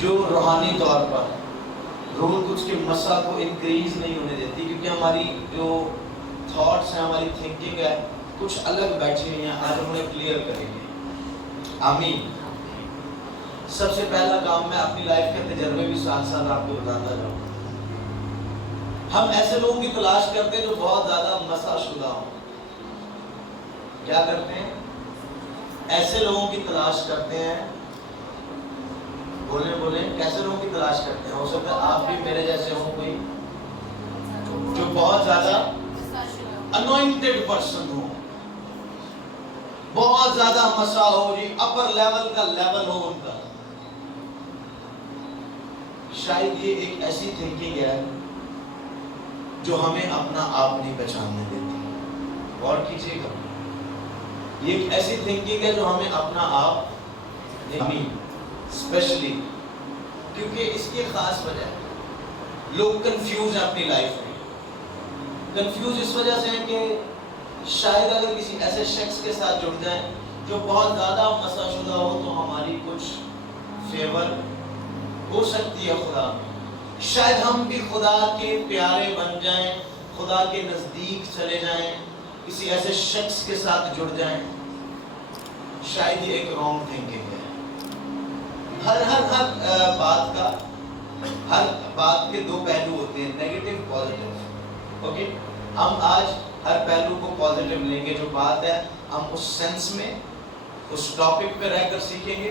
جو روحانی طور پر روح القدس کے مسا کو انکریز نہیں ہونے دیتی، کیونکہ ہماری جو تھاٹس ہیں، ہماری تھنکنگ ہے، کچھ الگ بیٹھی ہوئی ہیں. آج ہم انہیں کلیئر کریں گے. آمین. سب سے پہلا کام میں اپنی لائف کے تجربے بھی ساتھ ساتھ آپ کو بتاتا جاؤں. ہم ایسے لوگوں کی تلاش کرتے ہیں جو بہت زیادہ مسا شدہ ہوں. کیا کرتے ہیں؟ ایسے لوگوں کی تلاش کرتے ہیں. بولیں کیسے لوگوں کی تلاش کرتے ہیں؟ ہو سکتا ہے آپ بھی میرے جیسے ہوں، کوئی جو بہت زیادہ انوائنٹڈ پرسن ہو، بہت زیادہ مسا ہو، جی اپر لیول کا لیول ہو ان کا. شاید یہ ایک ایسی تھنکنگ ہے جو ہمیں اپنا آپ نہیں پہچاننے دیتی. غور کیجیے گا، یہ ایک ایسی تھنکنگ ہے جو ہمیں اپنا آپ نہیں، اسپیشلی کیونکہ اس کی خاص وجہ ہے. لوگ کنفیوز ہیں اپنی لائف میں. کنفیوز اس وجہ سے ہے کہ شاید اگر کسی ایسے شخص کے ساتھ جڑ جائیں جو بہت زیادہ مسا شدہ ہو تو ہماری کچھ فیور ہو سکتی ہے خدا میں. شاید ہم بھی خدا کے پیارے بن جائیں، خدا کے نزدیک چلے جائیں، کسی ایسے شخص کے ساتھ جڑ جائیں. شاید یہ ایک رانگ تھنکنگ ہے. ہر بات کے دو پہلو ہوتے ہیں، نیگیٹو پازیٹیو. اوکے، ہم آج ہر پہلو کو پازیٹیو لیں گے. جو بات ہے ہم اس سینس میں اس ٹاپک پہ رہ کر سیکھیں گے.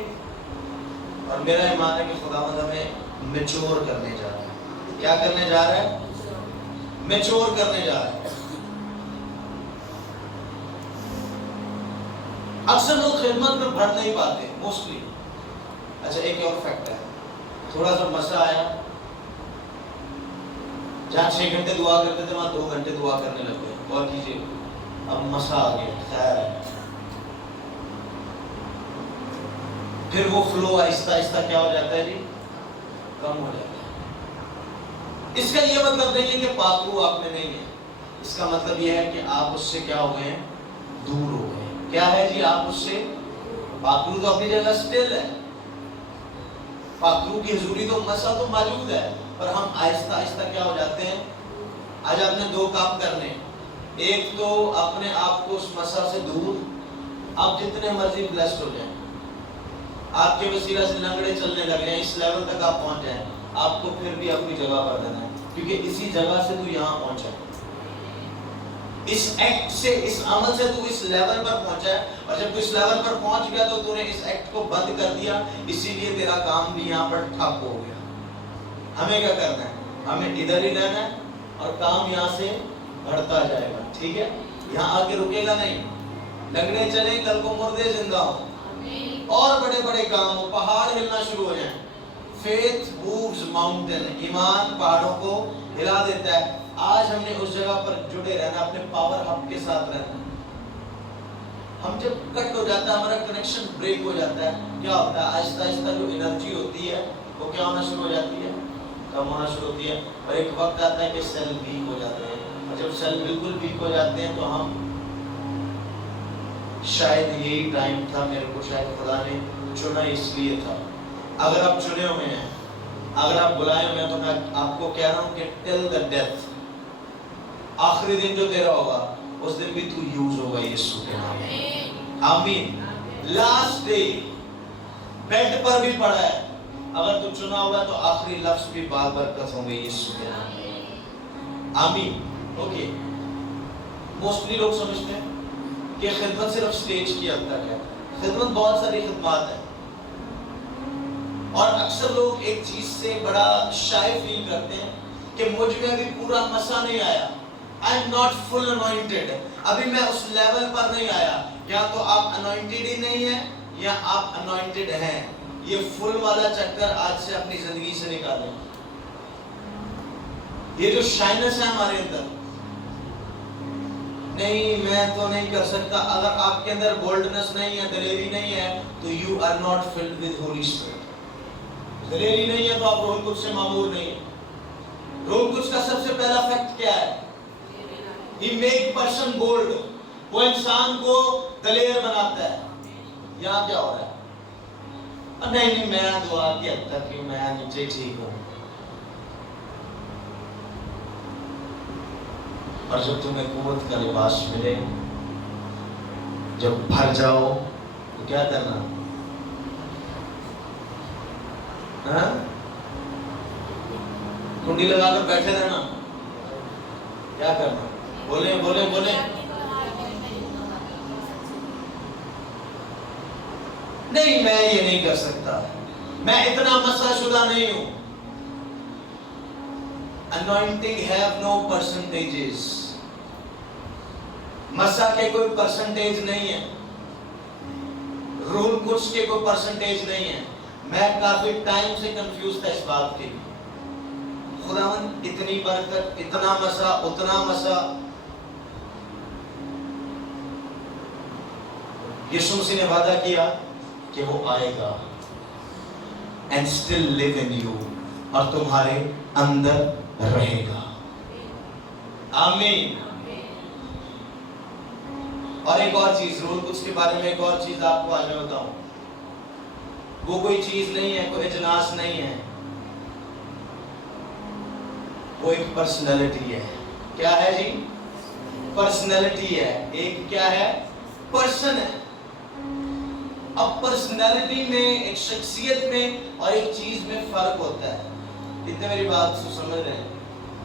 اور میرا ایمان ہے کہ خداوند ہمیں میچور کرنے جا رہا ہے. کیا کرنے جا رہا ہے؟ میچور کرنے جا رہا ہے. اکثر لوگ خدمت میں بڑھ نہیں پاتے موسٹلی. اچھا، ایک اور فیکٹ ہے، تھوڑا سا مسا آیا، جہاں 6 گھنٹے دعا کرتے تھے وہاں 2 گھنٹے دعا کرنے لگ گئے. اور کیجیے، اب مسا آ گیا، خیر ہے. پھر وہ فلو آہستہ آہستہ کیا ہو جاتا ہے جی؟ کم ہو جاتا ہے. اس کا یہ مطلب نہیں ہے کہ پاک روح آپ میں نہیں ہے. اس کا مطلب یہ ہے کہ آپ اس سے کیا ہو گئے ہیں؟ دور ہو گئے ہیں. کیا ہے جی؟ آپ اس سے، پاک روح تو اپنی جگہ سٹل ہے، پاک روح کی حضوری تو مسا تو موجود ہے، پر ہم آہستہ آہستہ کیا ہو جاتے ہیں. آج آپ نے 2 کام کرنے. ایک تو اپنے آپ کو اس مسا سے دور، آپ جتنے مرضی بلیسڈ ہو جائیں، آپ کے وسیلہ سے لنگڑے چلنے لگ رہے ہیں، اس لیول تک آپ پہنچ جائیں، آپ کو پھر بھی اپنی جگہ پر رہنا ہے، کیونکہ اسی جگہ سے تو یہاں پہنچا ہے. اس ایکٹ سے، اس عمل سے تو اس لیول پر پہنچا ہے. اور جب تو اس لیول پر پہنچ گیا تو تو نے اس ایکٹ کو بند کر دیا، اسی لیے تیرا کام بھی یہاں پر ٹھپ ہو گیا. ہمیں کیا کرنا ہے؟ ہمیں ادھر ہی رہنا ہے اور کام یہاں سے بڑھتا جائے گا. ٹھیک ہے، یہاں آ کے رکے گا نہیں. لنگڑے چلیں، کل کو مردے زندہ ہو، اور بڑے بڑے کام ہو، پہاڑ ہلنا شروع ہو جائیں. فیتھ مووز ماؤنٹین، ایمان پہاڑوں کو ہلا دیتا ہے. آج ہم نے اس جگہ پر جڑے رہنا، اپنے پاور ہب کے ساتھ رہنا. ہم جب کٹ ہو جاتا ہے، ہمارا کنیکشن بریک ہو جاتا ہے، کیا ہوتا ہے؟ آہستہ آہستہ جو انرجی ہوتی ہے وہ کیا ہونا شروع ہو جاتی ہے؟ کم ہونا شروع ہوتی ہے. اور ایک وقت آتا ہے کہ سیل ویک ہو جاتے ہیں. اور جب سیل بالکل ویک ہو جاتے ہیں تو ہم، شاید یہی ٹائم تھا، میرے کو شاید خدا نے چنا اس لیے تھا. اگر آپ چنے ہوئے ہیں، اگر آپ بلائے ہوئے ہیں، تو میں آپ کو کہہ رہا ہوں کہ ٹل دا ڈیتھ، آخری دن جو تیرا ہوگا اس دن بھی تو یوز ہوگا یسوع کے نام میں. آمین. لاسٹ ڈے بیڈ پر بھی پڑا ہے، اگر تو چنا ہوگا تو آخری لفظ بھی بابرکت ہوں گے یسوع کے نام میں. آمین. اوکے، موسٹلی لوگ سمجھتے ہیں کہ خدمت صرف سٹیج کی حد تک ہے. خدمت بہت ساری خدمات ہے، اور اکثر لوگ ایک چیز سے بڑا شائع فیل کرتے ہیں کہ مجھ میں ابھی پورا مسا نہیں آیا. I am not full anointed. ابھی میں اس لیول پر نہیں آیا. یا تو آپ anointed ہی نہیں ہیں یا آپ anointed ہیں. یہ فل والا چکر آج سے اپنی زندگی سے نکالیں. یہ جو شائنس ہے ہمارے اندر، نہیں میں تو نہیں کر سکتا، اگر آپ کے اندر بولڈنس نہیں ہے، دلیری نہیں ہے، تو you are not filled with Holy Spirit. دلیری نہیں ہے تو آپ روح القدس سے معمور نہیں ہیں. روح القدس کا سب سے پہلا فیکٹ کیا ہے؟ He make person bold. وہ انسان کو دلیر بناتا ہے. یہاں کیا ہو رہا ہے؟ نہیں میں دعا کی حد تک ہوں، میں نیچے ٹھیک ہوں. اور جب تمہیں قوت کا لباس ملے، جب بھر جاؤ تو کیا کرنا؟ کنڈی لگا کر بیٹھے رہنا؟ کیا کرنا؟ بولیں بولیں بولیں. نہیں میں یہ نہیں کر سکتا، میں اتنا مسح شدہ نہیں ہوں. Anointing have no percentages. مسح کے کوئی پرسنٹیج نہیں ہے، روح القدس کے کوئی پرسنٹیج نہیں ہے. میں کافی ٹائم سے کنفیوز تھا اس بات کے، خداوند اتنی برکت، اتنا مسح، اتنا مسح. یسوع مسیح نے وعدہ کیا کہ وہ آئے گا and still live in you، اور تمہارے اندر رہے گا. آمین. اور ایک اور چیز، روح القدس کے بارے میں ایک اور چیز آپ کو آج میں بتاؤں. وہ کوئی چیز نہیں ہے، کوئی اجناس نہیں ہے، وہ ایک پرسنالٹی ہے. کیا ہے جی؟ پرسنالٹی ہے. ایک کیا ہے؟ پرسن ہے. اب پرسنالٹی میں، ایک شخصیت میں اور ایک چیز میں فرق ہوتا ہے. کتنے میری بات کو سمجھ رہے ہیں؟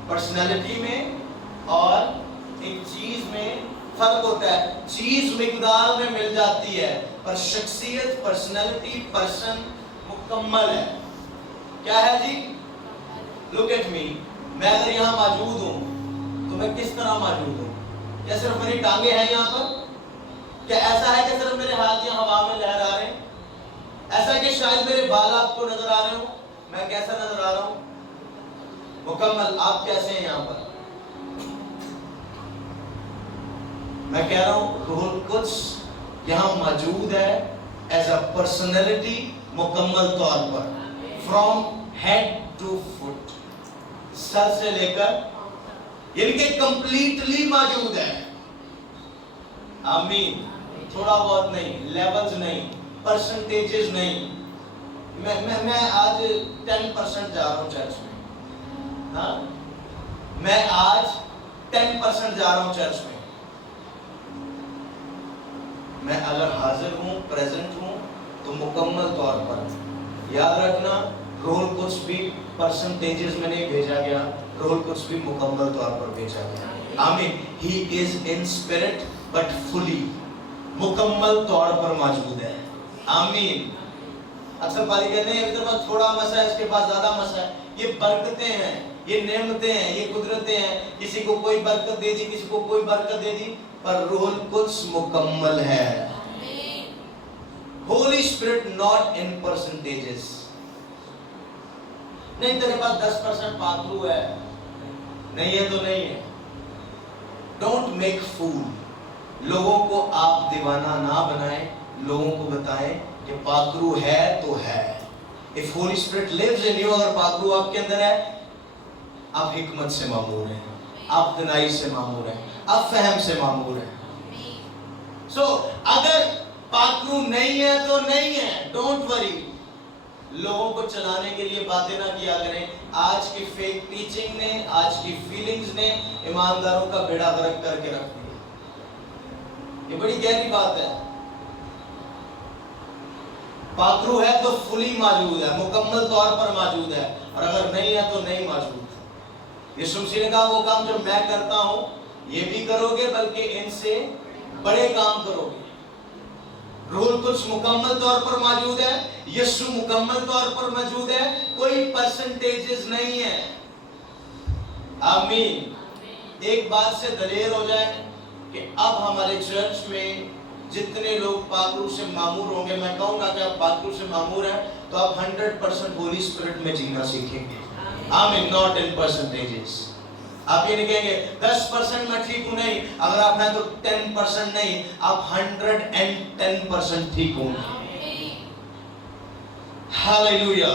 پرسنالٹی میں اور ایک چیز میں فرق ہوتا ہے. چیز مقدار میں مل جاتی ہے، پر شخصیت، پرسنالٹی، پرسن مکمل ہے. کیا ہے جی؟ Look at me. میں اگر یہاں موجود ہوں تو میں کس طرح موجود ہوں؟ کیا صرف میری ٹانگیں ہیں یہاں پر؟ کیا ایسا ہے کہ صرف میرے ہاتھ یہاں ہوا میں لہرا رہے ہیں؟ ایسا ہے کہ شاید میرے بال آپ کو نظر آ رہے ہوں؟ میں کیسا نظر آ رہا ہوں؟ مکمل. آپ کیسے ہیں یہاں پر؟ میں کہہ رہا ہوں روح القدس یہاں موجود ہے ایز اے پرسنالٹی، مکمل طور پر، فرام ہیڈ ٹو فٹ، سر سے لے کر، یعنی کہ کمپلیٹلی موجود ہے. آمین. تھوڑا بہت نہیں، لیولز نہیں، پرسنٹیجز نہیں. میں آج 10% جا رہا ہوں چرچ میں. ہاں میں آج 10% جا رہا ہوں چرچ میں. میں اگر حاضر ہوں، پریزنٹ ہوں، تو مکمل طور پر. یاد رکھنا روح القدس بھی پرسنٹیجز میں نہیں بھیجا گیا، روح القدس بھی مکمل طور پر بھیجا گیا. آمین. ہی از ان اسپرٹ بٹ فلی، مکمل طور پر موجود ہے. آمین. اکثر پادری کہتے ہیں ابھی تو تھوڑا مسا ہے، اس کے بعد زیادہ مسا ہے. یہ برکتیں ہیں، یہ نعمتیں ہیں، یہ قدرتیں ہیں. کسی کو کوئی برکت دے دی، کسی کو کوئی برکت دے دی، پر روح القدس مکمل ہے. Holy spirit not in percentages. نہیں تیرے پاس 10% پاک روح ہے، نہیں ہے تو نہیں ہے. ڈونٹ میک فول. لوگوں کو آپ دیوانہ نہ بنائیں، لوگوں کو بتائیں کہ پاک روح ہے تو ہے. If Holy Spirit lives in you، اگر پاک روح آپ کے اندر ہے، آپ حکمت سے معمور ہیں، آپ دنائی سے معمور ہیں، آپ فہم سے معمور ہیں. سو اگر پاک روح نہیں ہے تو نہیں ہے، ڈونٹ وری. لوگوں کو چلانے کے لیے باتیں نہ کیا کریں. آج کی فیک ٹیچنگ نے، آج کی فیلنگز نے ایمانداروں کا بیڑا غرق کر کے رکھ دیا. یہ بڑی گہری بات ہے. پاک روح ہے تو فلی موجود ہے، مکمل طور پر موجود ہے، اور اگر نہیں ہے تو نہیں موجود. یسوع مسیح نے کہا وہ کام جو میں کرتا ہوں یہ بھی کرو گے، بلکہ ان سے بڑے کام کرو گے. روح القدس مکمل طور پر موجود ہے، یسوع مکمل طور پر موجود ہے، کوئی پرسنٹیجز نہیں ہے. آمین. ایک بات سے دلیر ہو جائے کہ اب ہمارے چرچ میں جتنے لوگ پاک روح سے معمور ہوں گے، میں کہوں گا کہ آپ پاک روح سے معمور ہیں تو آپ 100% ہولی اسپرٹ میں جینا سیکھیں گے. آمین. Not in percentages. آپ یہ نہیں کہیں گے 10% میں ٹھیک ہوں، نہیں. اگر آپ ہیں تو 10% نہیں، آپ 110% ٹھیک ہوں گے. ہاللیلویا.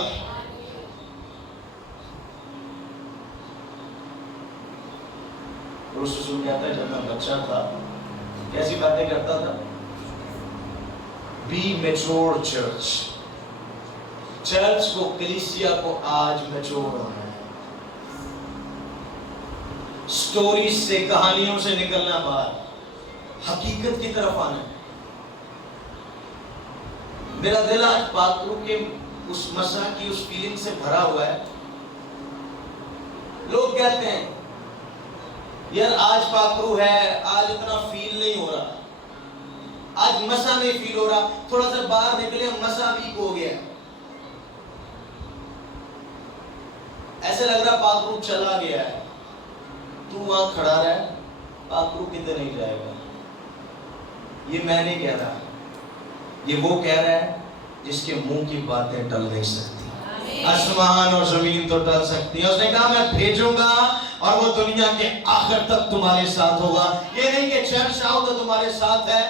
رسول کہتا ہے جب میں بچہ تھا کیسی باتیں کرتا تھا؟ Be mature church. चर्च को, कलीसिया को आज मैच्योर होना है। स्टोरी से, कहानियों से निकलना बाहर, हकीकत की तरफ आना है। मेरा दिल आज पात्रों के उस मसा की उस फीलिंग से भरा हुआ है। लोग कहते हैं यार आज पात्रू है, आज इतना फील नहीं हो रहा, आज मसा नहीं फील हो रहा, थोड़ा सा बाहर निकले मसा वीक हो गया, ऐसे लग रहा पात्रू चला गया है। तू वहां खड़ा रहा, पात्रू किधर नहीं जाएगा। ये मैं नहीं कह रहा, ये वो कह रहा है जिसके मुंह की बातें टल नहीं सकती। आसमान और जमीन तो टल सकती है। उसने कहा मैं भेजूंगा और वो दुनिया के आखिर तक तुम्हारे साथ होगा। ये नहीं कि चर्च आओ तो तुम्हारे साथ है,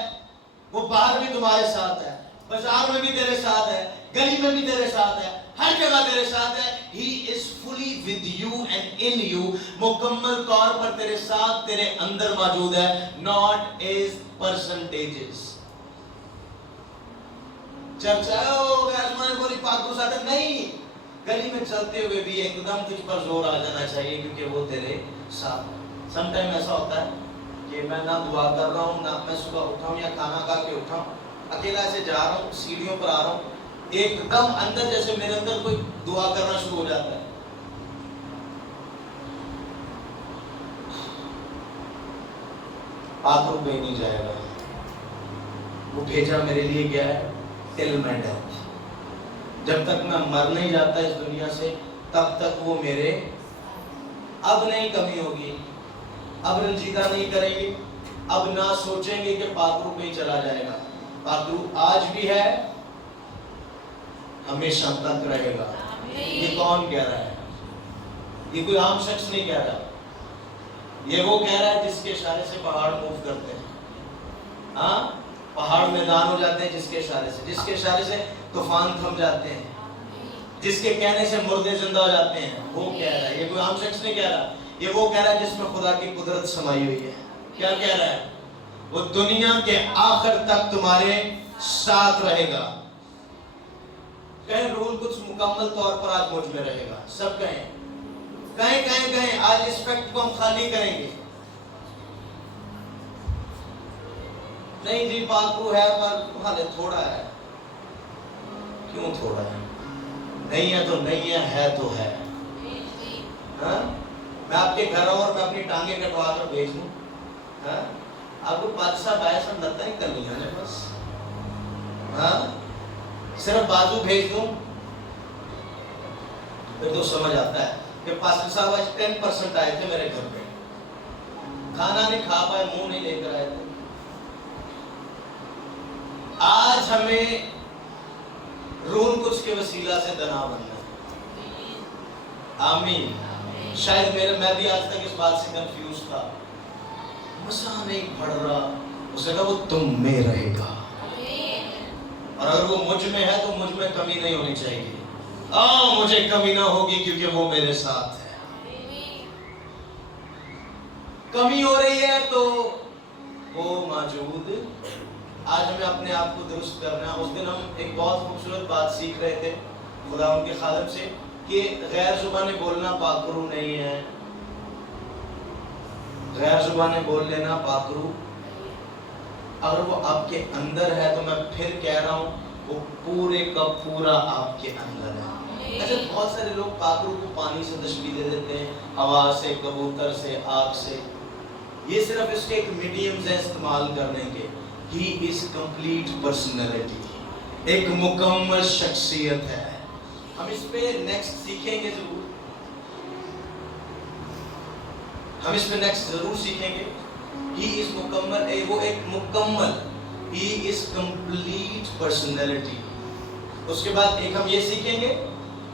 वो बाहर भी तुम्हारे साथ है, बाजार में भी तेरे साथ है, गली में भी तेरे साथ है, हर जगह तेरे साथ है। He is fully with you and in you, मुकम्मल तौर पर तेरे साथ, तेरे अंदर मौजूद है, not as percentages। चर्च आओ, बोली पात्रू साथ है, नहीं, गली में चलते हुए भी एकदम तुझ पर जोर आ जाना चाहिए क्योंकि वो तेरे साथ। समटाइम ऐसा होता है कि मैं ना दुआ कर रहा हूँ, ना मैं सुबह उठाऊँ या खाना खा के उठाऊँ, अकेला ऐसे जा रहा हूँ, सीढ़ियों पर आ रहा हूँ, एकदम अंदर जैसे मेरे अंदर कोई दुआ करना शुरू हो जाता है। पात्रू पे नहीं जाएगा, वो भेजा मेरे लिए क्या है, टिल माय डेथ। जब तक मैं मर नहीं जाता इस दुनिया से तब तक वो मेरे, अब नहीं कमी होगी, अब रंजीदा नहीं करेंगे, अब ना सोचेंगे कि पात्रू पे ही चला जाएगा। पात्रू आज भी है, हमेशा तक रहेगा। ये कौन कह रहा है? ये कोई आम शख्स नहीं कह रहा, ये वो कह रहा है जिसके इशारे से पहाड़ मूव करते हैं। हाँ, पहाड़ मैदान हो जाते हैं जिसके इशारे से, जिसके इशारे से तूफान थम जाते हैं, जिसके कहने से मुर्दे जिंदा हो जाते हैं। वो कह रहा है, ये कोई आम शख्स नहीं कह रहा, ये वो कह रहा है जिसमें खुदा की कुदरत समाई हुई है। क्या कह रहा है? वो दुनिया के आखिर तक तुम्हारे साथ रहेगा। कहें रूल कुछ मुकम्मल तौर पर आज मुझ में रहेगा। सब कहें, कहें कहें कहें, आज इस फैक्ट को हम खाली करेंगे। नहीं जी पात्रू है पर हाले थोड़ा है। क्यों थोड़ा है? नहीं है तो नहीं है तो है। हाँ? मैं आपके घर आऊं और मैं अपनी टांगे कटवा कर भेज दूं, हाँ? आपको 5 लगता ही कर लिया है बस, हाँ? सिर्फ बाजू भेज दूं फिर तो समझ आता है कि पास्टर साहब आज 10% आए थे मेरे घर पे, खाना नहीं खा पाए, मुंह नहीं लेकर आए थे। आज हमें रूह कुछ के वसीला से दना बनना है। आमीन। शायद मैं भी आज तक इस बात से कंफ्यूज था, मसा नहीं पड़ रहा, उसने कहा वो तुम में रहेगा, और अगर वो मुझ में है तो मुझ में कमी नहीं होनी चाहिए। मुझे कमी ना होगी क्योंकि वो मेरे साथ है। कमी हो रही है तो वो मौजूद। आज हमें अपने आप को दुरुस्त करना। उस दिन हम एक बहुत खूबसूरत बात सीख रहे थे खुदा उनके खादम से कि गैर जुबानी बोलना पाकरू नहीं है। गैर जुबानी बोल लेना पाकरू, अगर वो आपके अंदर है तो मैं फिर कह रहा हूँ वो पूरे का पूरा आपके अंदर है। अच्छा, बहुत सारे लोग पाकरू को पानी से तशबीह दे देते हैं, हवा से, कबूतर से, आग से। ये सिर्फ इसके एक मीडियम से इस्तेमाल करने के। He is complete personality, एक मुकम्मल शख्सियत है। हम इस पे नेक्स्ट सीखेंगे जरूर, हम इस पे नेक्स्ट जरूर सीखेंगे। He is मुकम्मल, वो एक मुकम्मल, He is complete personality। उसके बाद एक हम ये सीखेंगे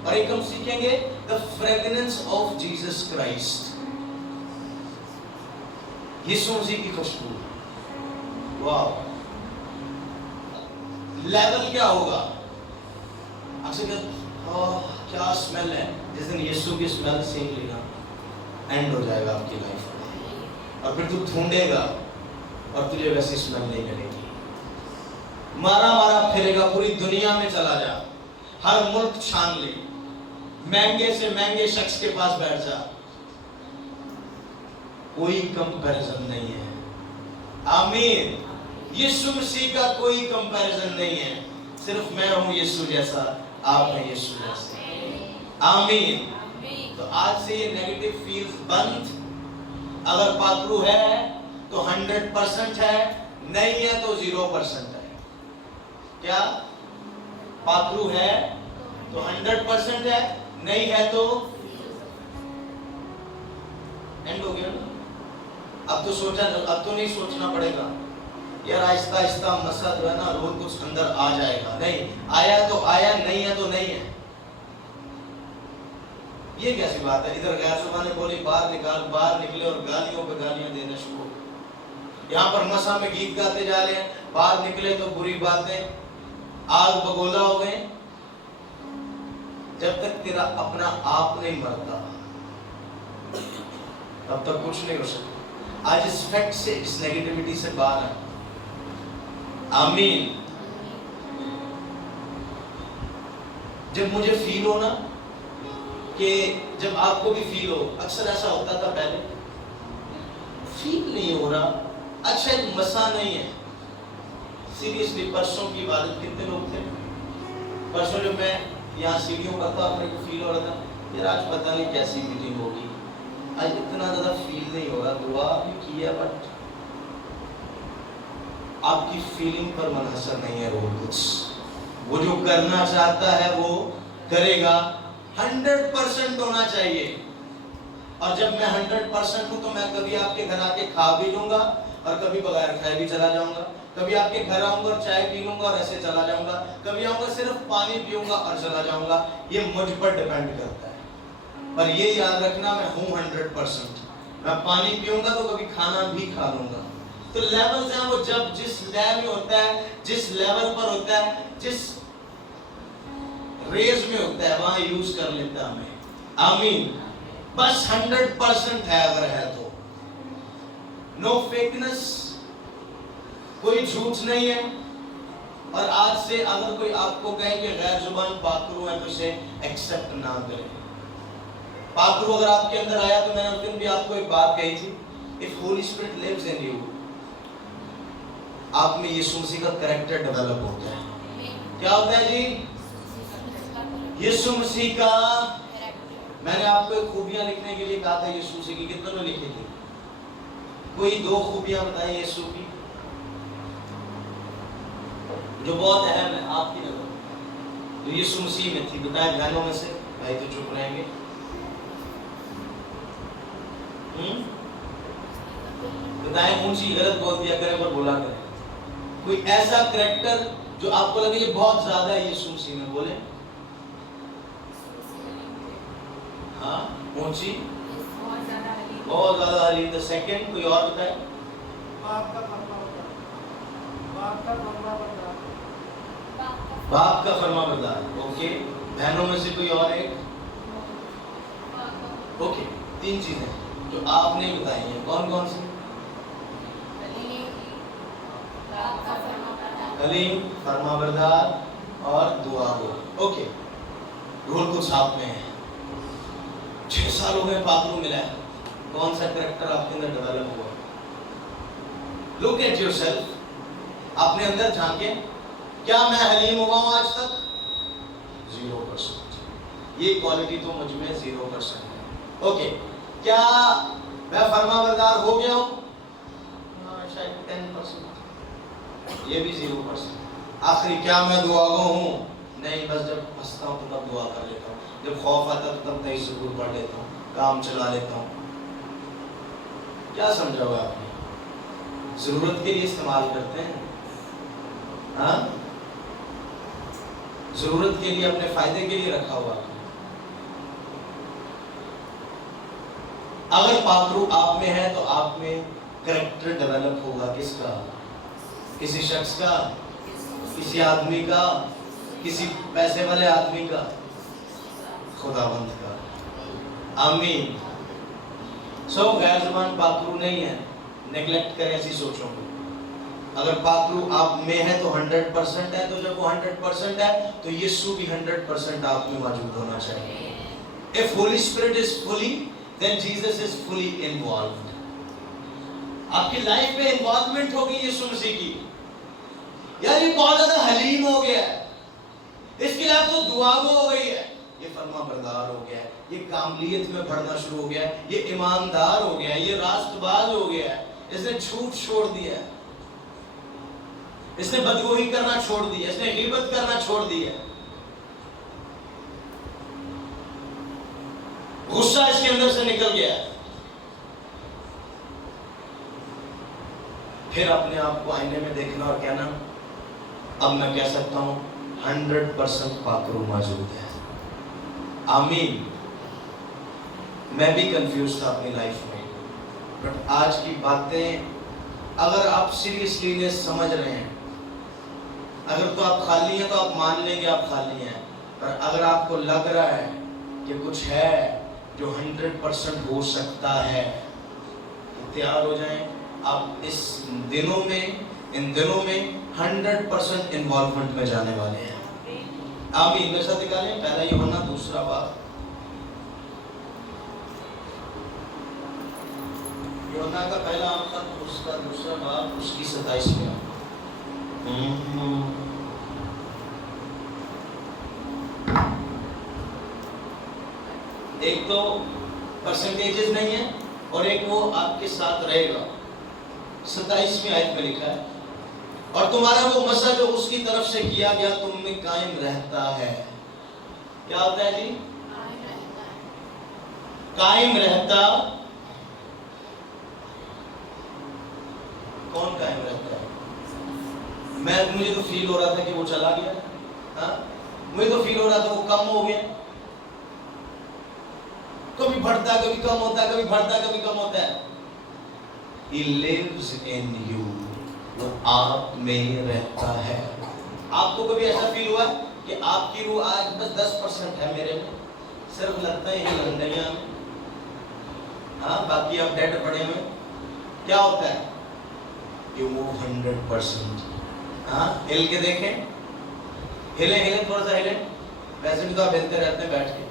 और एक हम सीखेंगे the fragrance of Jesus Christ, यीशु मसीह की खुशबू। वाह, लेवल क्या होगा? अक्सर क्या स्मेल है। जिस दिन यीशु की स्मेल सीख लेगा एंड हो जाएगा आपकी लाइफ में, और फिर तू ढूंढेगा और तुझे वैसी स्मेल नहीं मिलेगी। मारा मारा फिरेगा, पूरी दुनिया में चला जा, हर मुल्क छान ले, महंगे से महंगे शख्स के पास बैठ जा, कोई कंपैरिजन नहीं है। आमीन। यीशु मसीह का कोई कंपैरिजन नहीं है। सिर्फ मैं हूं यीशु जैसा, आप हैं यीशु जैसा। आमीन। तो आज से ये नेगेटिव फील्स बंद। अगर पात्रू है तो 100% है, नहीं है तो 0% है। क्या पात्रू है तो 100% है, नहीं है तो एंड हो गया ना। अब तो नहीं सोचना पड़ेगा यार, आहिस्ता आहिस्ता मसा जो है ना रोज कुछ अंदर आ जाएगा। नहीं आया तो आया, नहीं है तो नहीं है। ये कैसी बात है? इधर गैर जुबानें बोली, बाहर निकले और गालियों पे गालियां देना शुरू। यहाँ पर मसा में गीत गाते जा रहे हैं, बाहर निकले तो बुरी बातें, आग बगोला हो गए। जब तक तेरा अपना आप नहीं मरता तब तक कुछ नहीं हो सकता। आज इस फैक्ट से, इस नेगेटिविटी से बाहर है। आमीन। जब मुझे फील हो ना, कि जब आपको भी फील हो, अक्सर ऐसा होता था पहले, फील नहीं हो रहा, अच्छा एक मसा नहीं है। सीरियसली परसों की इबादत कितने लोग थे? परसों जब मैं यहाँ सीढ़ियों पर था, मेरे को फील हो रहा था यार आज पता नहीं कैसी मीटिंग होगी, आज इतना ज़्यादा फील नहीं हो रहा। दुआ भी किया बट आपकी फीलिंग पर मनहसर नहीं है वो कुछ। वो जो करना चाहता है वो करेगा। 100% होना चाहिए। और जब मैं 100% हूँ तो मैं कभी आपके घर आके खा भी लूंगा और कभी बगैर खाए भी चला जाऊंगा। कभी आपके घर आऊंगा और चाय पी लूंगा और ऐसे चला जाऊंगा। कभी आऊंगा सिर्फ पानी पीऊंगा और चला जाऊंगा। ये मुझ पर डिपेंड करता है। पर ये याद रखना मैं हूँ 100%। मैं पानी पीऊंगा तो कभी खाना भी खा लूंगा। तो लेवल्स हैं, वो जब जिस लेवल में होता है, जिस लेवल पर होता है, जिस रेज में होता है, वहां यूज कर लेता है हमें। आमीन। बस 100% है अगर है तो। नो फेकनेस, कोई झूठ नहीं है। और आज से अगर कोई आपको कहे कि गैर जुबान पात्रू है तो इसे एक्सेप्ट ना करें। पात्रू अगर आपके अंदर आया तो मैंने उस दिन भी आपको एक बात कही थी, if holy spirit lives in you, आप में यीशु मसीह का कैरेक्टर डेवलप होता है। क्या होता है जी? यीशु मसीह का। मैंने आपको खूबियां लिखने के लिए कहा था यीशु मसीह की, कितनों ने लिखी थी? कोई 2 खूबियां बताएं यीशु की जो बहुत अहम है आपकी नजर, जो यीशु मसीह में थी। बताएं बहनों में से, भाई तो चुप रहेंगे। बताएं, ऊंची गलत बोल दिया करें पर बोला करें। कोई ऐसा कैरेक्टर जो आपको लगे ये बहुत ज्यादा है यीशु मसीह में, बोले। हाँ, ऊंची, बहुत ज्यादा हलीम। द सेकंड, कोई और बताए? बाप का फरमा बरदार। ओके, बहनों में से कोई और एक? ओके, 3 चीजें जो आपने बताई हैं, कौन कौन सी? हलीम, फरमा बरदार और दुआ गो। ओके, रोल कुछ आप में है। 6 साल हो गए पात्रों मिला है, कौन सा कैरेक्टर आपके अंदर डेवलप हुआ? लुक एट योरसेल्फ, अपने अंदर झांके। क्या मैं हलीम हुआ हूं आज तक? 0%। ये क्वालिटी तो मुझ में 0% है। ओके, क्या मैं फरमाबरदार हो गया हूं? शायद 10%। ये भी 0%। आखिरी, क्या मैं दुआगो हूं? नहीं, बस जब हंसता हूं तो तब दुआ कर लेता हूं, जब खौफ आता है तो तब नहीं सुकून पढ़ लेता हूं, काम चला लेता हूं। क्या समझा हुआ आपने? जरूरत के लिए इस्तेमाल करते हैं, हाँ, जरूरत के लिए, अपने फायदे के लिए रखा हुआ। अगर पात्रू आप में है तो आप में कैरेक्टर डेवलप होगा। किसका? किसी शख्स का, किसी आदमी का, किसी पैसे वाले आदमी का? खुदावंद का। आमीन। सो गैर जुबान पात्रू नहीं है, नेग्लेक्ट करें ऐसी सोचों को। اگر پاک روح آپ میں ہے تو 100% ہے, تو جب وہ 100% ہے تو یسوع بھی 100% آپ میں موجود ہونا چاہیے. If Holy Spirit is fully, then Jesus is fully involved. آپ کی لائف میں انوالومنٹ ہوگی یسوع مسیح کی. یار یہ بہت زیادہ حلیم ہو گیا ہے, اس کی لائف تو دعا گو ہو گئی ہے, یہ فرما بردار ہو گیا ہے, یہ کاملیت میں بڑھنا شروع ہو گیا ہے, یہ ایماندار ہو گیا ہے, یہ راست باز ہو گیا ہے, اس نے جھوٹ چھوڑ دیا ہے, اس نے بدگوئی کرنا چھوڑ دیا, اس نے غیبت کرنا چھوڑ دیا, غصہ اس کے اندر سے نکل گیا. پھر اپنے آپ کو آئینے میں دیکھنا اور کہنا اب میں کہہ سکتا ہوں 100% پاک روح موجود ہے. آمین. میں بھی کنفیوز تھا اپنی لائف میں, بٹ آج کی باتیں اگر آپ سیریسلی انہیں سمجھ رہے ہیں, اگر تو آپ خالی ہیں تو آپ مان لیں گے آپ خالی ہیں, پر اگر آپ کو لگ رہا ہے کہ کچھ ہے جو 100% ہو سکتا ہے, تیار ہو جائیں. آپ اس دنوں میں, ان دنوں میں 100% انوالومنٹ میں جانے والے ہیں. آمین. میرے ساتھ نکالیں پہلا یوحنا 2 باب, یوحنا کا پہلا خط اس کا 2 باب اس کی 27 میں. ایک تو پرسنٹیجز نہیں ہے اور ایک وہ آپ کے ساتھ رہے گا. 27 آیت میں لکھا ہے اور تمہارا وہ مسا جو اس کی طرف سے کیا گیا تم میں قائم رہتا ہے. کیا ہوتا ہے جی؟ قائم رہتا. کون قائم رہتا ہے؟ مجھے تو فیل ہو رہا تھا کہ وہ چلا گیا, ہاں مجھے تو فیل ہو رہا تھا وہ کم ہو گیا, کبھی بڑھتا ہے کبھی کم ہوتا ہے, کبھی بڑھتا ہے کبھی کم ہوتا ہے. He lives in you. وہ آپ میں رہتا ہے. آپ کو کبھی ایسا فیل ہوا ہے کہ آپ کی روح آج بس 10% ہے میرے میں, صرف لگتا ہے یہ لنڈیاں میں, ہاں باقی آپ ڈیڈ پڑے ہوئے. کیا ہوتا ہے کہ وہ 100%. ہاں ہل کے دیکھیں, ہلیں تھوڑا سا ہلیں, ویسے بھی تو آپ ہلتے رہتے ہیں بیٹھ کے,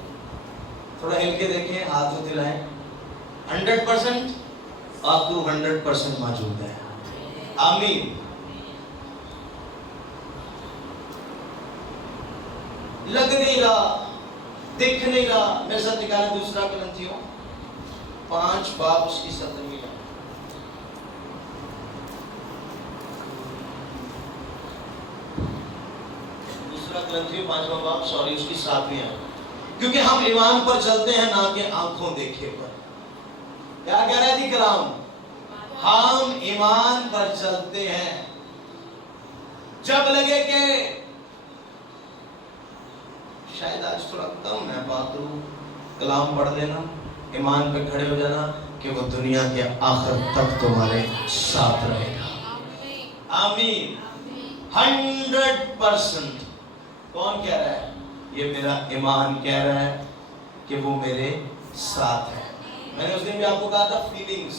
تھوڑا ہل کے دیکھیں, ہاتھ کو ہلائیں. 100% آپ کو 100% موجود ہے. آمین. لگ نہیں رہا, دکھ نہیں رہا. میرے ساتھ نکالیں 2 کرنتھیوں 5 باب اس کی 17. کرنتھیوں 5 باب اس کی 7. کیونکہ ہم ایمان پر چلتے ہیں نہ کہ آنکھوں دیکھے پر. کیا کہہ رہا ہے جی کلام؟ ہم ایمان پر چلتے ہیں. جب لگے کہ شاید آج تھوڑا کم ہے بات, کلام پڑھ لینا, ایمان پہ کھڑے ہو جانا کہ وہ دنیا کے آخر تک تمہارے ساتھ رہے گا. آمین. 100%. کون کہہ رہا ہے؟ یہ میرا ایمان کہہ رہا ہے کہ وہ میرے ساتھ ہے. میں نے اس دن بھی آپ کو کہا تھا فیلنگز,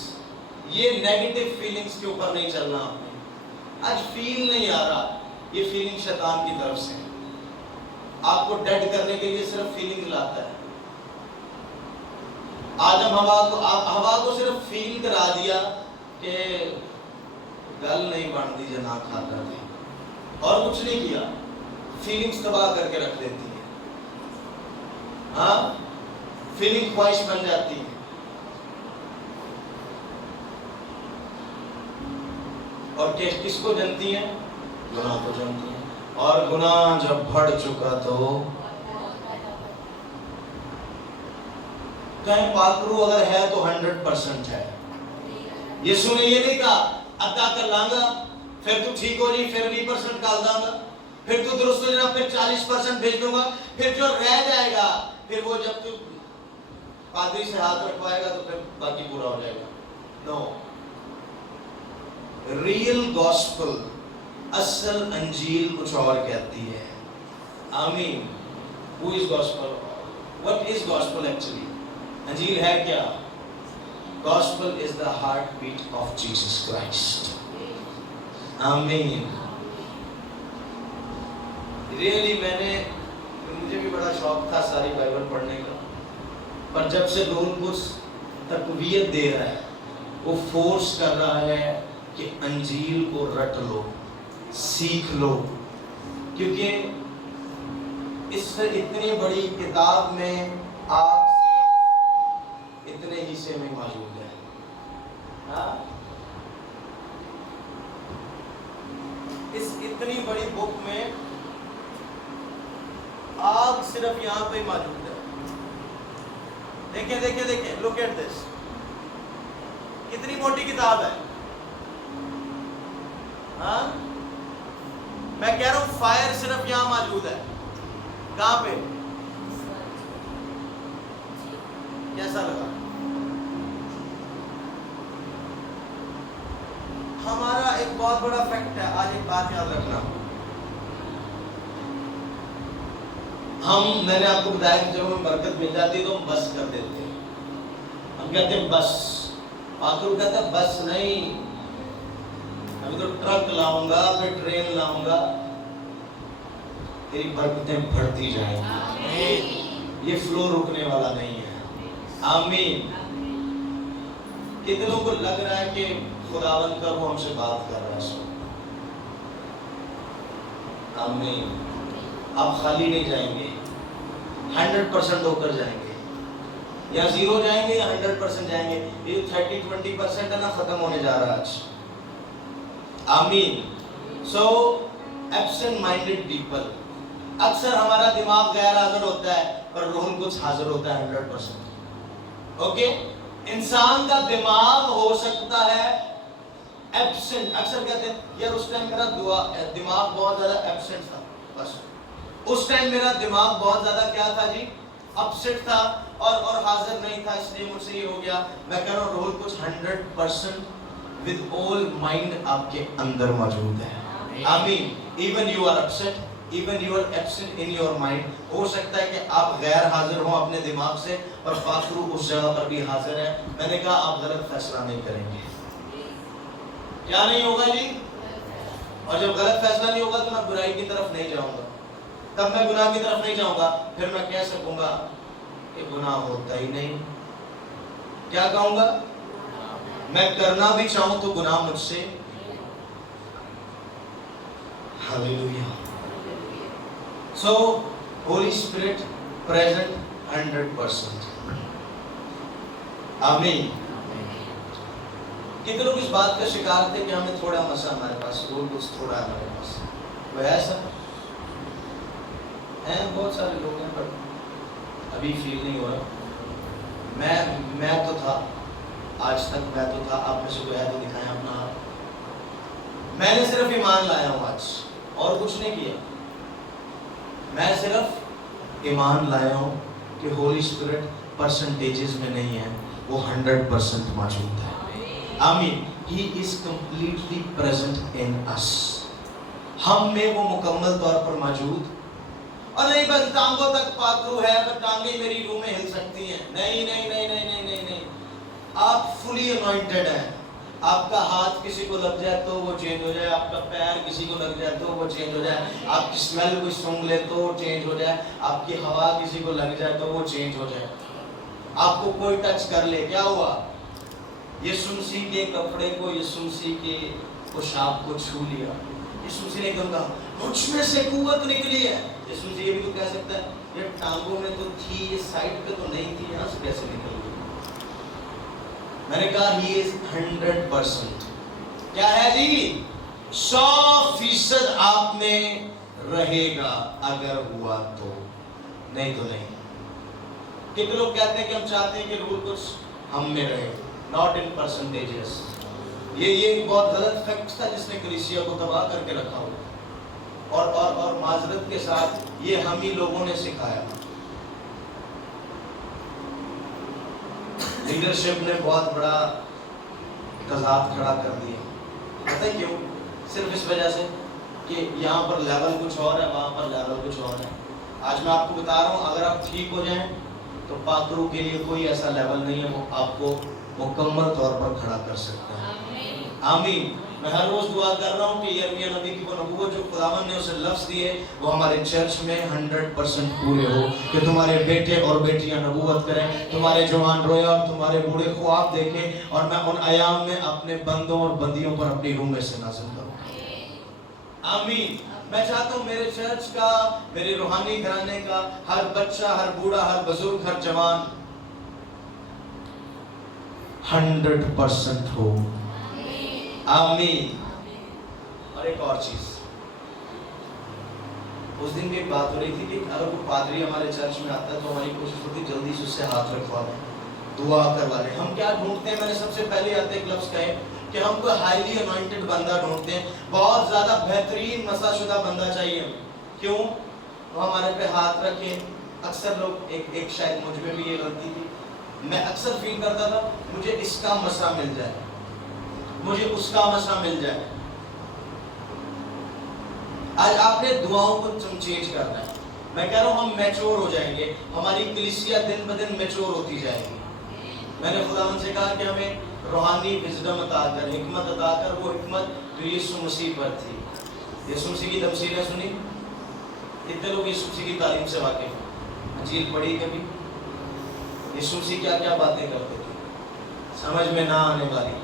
یہ نیگیٹو فیلنگز کے اوپر نہیں چلنا. آپ نے آج فیل نہیں آ رہا, یہ فیلنگ شیطان کی طرف سے آپ کو ڈیڈ کرنے کے لیے صرف فیلنگ لاتا ہے. آج ہم ہوا کو صرف فیل کرا دیا کہ گل نہیں بن دی جنا کھاتا تھی, اور کچھ نہیں کیا. فیلنگز تباہ کر کے رکھ دیتی ہے. ہاں فیلنگ خواہش بن جاتی ہے. اور کس کو جنتی ہیں؟ گناہ کو جنتی ہیں. اور گناہ جب بڑھ چکا تو کہیں پاک روح اگر ہے تو 100% ہے. یسوع نے یہ نہیں کہا عطا کر لاں گا پھر تو ٹھیک ہو جی, پھر 20% ڈال داں گا, پھر تو درست ہو جانا, پھر 40% بھیج دوں گا, پھر جو رہ جائے گا پھر وہ جب تو پادری سے ہاتھ رکھوائے گا تو پھر باقی پورا ہو جائے گا. نو. ریئل گاسپل, اصل انجیل کچھ اور کہتی ہے. آمین. Who is gospel? What is gospel actually? انجیل ہے کیا؟ Gospel is the heartbeat of Jesus Christ. आमीन। रियली मुझे भी बड़ा शौक था सारी बाइबल पढ़ने का, पर जब से रूह कुछ तकवीयत दे रहा है, वो फोर्स कर रहा है कि अंजील को रट लो, सीख लो, क्योंकि इस इतनी बड़ी किताब में आप सिर्फ इतने हिस्से में मौजूद है। हाँ? इस इतनी बड़ी बुक में आप सिर्फ यहाँ पे मौजूद है। देखिए देखिए देखिए, लुक एट दिस, कितनी मोटी किताब है। हाँ? मैं कह रहा हूं फायर सिर्फ यहां मौजूद है। कहां पे? कैसा लगा? हमारा एक बहुत बड़ा फैक्ट है, आज एक बात याद रखना, मैंने आपको बताया कि जब हमें बरकत मिल जाती है तो हम बस कर देते हैं। हम कहते हैं बस, पातुर कहता है बस नहीं, अभी तो ट्रक लाऊंगा, फिर ट्रेन लाऊंगा, तेरी बरकतें बढ़ती जाएंगी, ये फ्लो रुकने वाला नहीं है। आमीन। कितनों को लग रहा है कि खुदावन का वो हमसे बात कर रहा है? आमीन। आप खाली नहीं जाएंगे, 100% होकर जाएंगे, या 0 जाएंगे या 100% जाएंगे। ये 30-20% है ना, खत्म होने जा रहा है आज। आमीन। सो एब्सेंट माइंडेड पीपल, अक्सर हमारा दिमाग गैर हाजिर होता है पर रूह कुछ हाजिर होता है 100%। ओके, इंसान का दिमाग हो सकता है एब्सेंट। अक्सर कहते हैं यार उस टाइम मेरा दिमाग बहुत ज्यादा एब्सेंट था, बस उस टाइम मेरा दिमाग बहुत ज्यादा क्या था जी, अपसेट था और हाजिर नहीं था, इसलिए मुझसे ये हो गया। मैं कह रहा हूँ रोल कुछ 100% विद ऑल माइंड आपके अंदर मौजूद है। आमीन। Even you are upset, even you are absent in your mind. हो सकता है कि आप गैर हाजिर हो अपने दिमाग से, और पात्रू उस जगह पर भी हाजिर है। मैंने कहा आप गलत फैसला नहीं करेंगे। क्या नहीं होगा जी? और जब गलत फैसला नहीं होगा तो मैं बुराई की तरफ नहीं जाऊंगा, तब मैं गुनाह की तरफ नहीं जाऊंगा, फिर मैं कह सकूंगा कि गुनाह होता ही नहीं। क्या कहूंगा? मैं करना भी चाहूं तो गुनाह मुझसे। हालेलुया। सो होली स्पिरिट प्रेजेंट 100%। आमीन। कितने लोग इस बात का शिकार थे कि हमें थोड़ा मसा हमारे पास, रोल कुछ थोड़ा हमारे पास, वह ऐसा है। बहुत सारे लोग हैं पर अभी फील नहीं हो रहा। मैं तो था, आज तक मैं तो था। आप में से कोई है तो दिखाएं अपना हाथ। मैंने सिर्फ ईमान लाया हूँ आज, और कुछ नहीं किया। मैं सिर्फ ईमान लाया हूँ कि होली स्पिरिट परसेंटेजेस में नहीं है, वो 100% मौजूद है। आमीन। He is completely present in us। हम में वो मुकम्मल तौर पर मौजूद, और नहीं बस टांगों तक पात्रू है, पर टांगे मेरी रूह में हिल सकती हैं। नहीं नहीं नहीं नहीं नहीं नहीं नहीं, आप फुली अनॉइंटेड हैं। आपका हाथ किसी को लग जाए तो वो चेंज हो जाए, आपका पैर किसी को लग जाए तो वो चेंज हो जाए, आपकी स्मेल कोई सूंघ ले तो चेंज हो जाए, आपकी हवा किसी को लग जाए तो वो चेंज हो जाए, आपको कोई टच कर ले, क्या हुआ? यीशु मसीह के कपड़े को, यीशु मसीह के पोशाक को छू लिया, यीशु मसीह ने कहा मुझ में से कुव्वत निकली है। यीशु मसीह ये भी तो कह सकता है ये टांगों में तो थी, ये साइड पे तो नहीं थी, यहाँ से कैसे निकल गई? मैंने कहा ही इज 100%। क्या है जी? 100% आप में रहेगा, अगर हुआ तो, नहीं तो नहीं। कितने लोग कहते हैं कि हम चाहते हैं कि रूल कुछ हम में रहे, नॉट इन परसेंटेजेस। ये बहुत गलत फैक्ट था जिसने कलीसिया को तबाह करके रखा हुआ, और माजरत के साथ ये हम ही लोगों ने सिखाया। लीडरशिप ने बहुत बड़ा तजाद खड़ा कर दिया। पता है क्यों? सिर्फ इस वजह से कि यहाँ पर लेवल कुछ और है, वहाँ पर लेवल कुछ और है। आज मैं आपको बता रहा हूँ, अगर आप ठीक हो जाएं तो पात्रों के लिए कोई ऐसा लेवल नहीं है, वो आपको मुकम्मल तौर पर खड़ा कर सकता है। आमीन। मैं हर रोज दुआ कर रहा हूँ कि यिर्मयाह नबी की वो नबूवत जो खुदावन ने उसे लफ्ज़ दिए वो हमारे चर्च में 100% पूरे हो, कि तुम्हारे बेटे और बेटियां नबूवत करें, तुम्हारे जवान रोया और तुम्हारे बूढ़े ख्वाब देखें, और मैं उन अयाम में अपने बंदों और बंदियों पर अपनी रूह में से नाज़िल करूँ। आमीन। मैं चाहता हूँ मेरे चर्च का, मेरे रूहानी घराने का हर बच्चा, हर बूढ़ा, हर बुजुर्ग, हर जवान 100% हो। आमीन। और एक और चीज, उस दिन भी एक बात हो रही थी कि अगर कोई पादरी हमारे चर्च में आता है तो हमारी कोशिश होती जल्दी से उससे हाथ रखवा लें, दुआ करवा लें। हम क्या ढूंढते हैं, मैंने सबसे पहले आते एक लफ्ज़ कहे कि हम कोई हाईली अनॉइंटेड बंदा ढूंढते हैं, बहुत ज्यादा बेहतरीन मसाशुदा बंदा चाहिए हमें। क्यों? वो हमारे पे हाथ रखे। अक्सर लोग एक शायद मुझ में भी ये गलती थी, मैं अक्सर फील करता था मुझे इसका मसा मिल जाए, मुझे उसका मसा मिल जाए। आज आपने दुआओं को चेंज करना है। मैं कह रहा हूँ हम मैच्योर हो जाएंगे, हमारी कलीसिया दिन ब दिन मैच्योर होती जाएगी। मैंने खुदावन से कहा कि हमें रूहानी विज़डम अता कर, हिकमत अता कर, वो हिकमत जो यीशु मसीह पर थी। यीशु मसीह की तमसीलें सुनी? कितने लोग यीशु मसीह की तालीम से वाकिफ हैं? अंजील पढ़ी कभी? यीशु मसीह क्या क्या बातें करते थे, समझ में ना आने वाली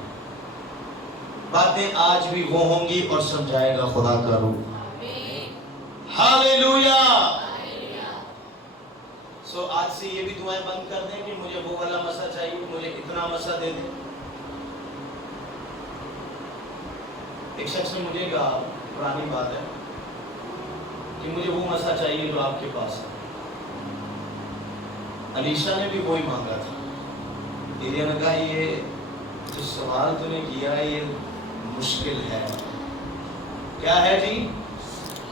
बातें आज भी वो होंगी और समझाएगा खुदा का रूह। हालेलुया। सो आज से ये भी दुआएं बंद कर दें कि मुझे वो वाला मसा चाहिए, मुझे इतना मसा दे दे। एक शख्स ने मुझे कहा, पुरानी बात है, कि मुझे वो मसा चाहिए जो आपके पास है। अलीशा ने भी वही मांगा था। एलिया ने कहा ये जो सवाल तूने किया है ये मुश्किल है। क्या है जी?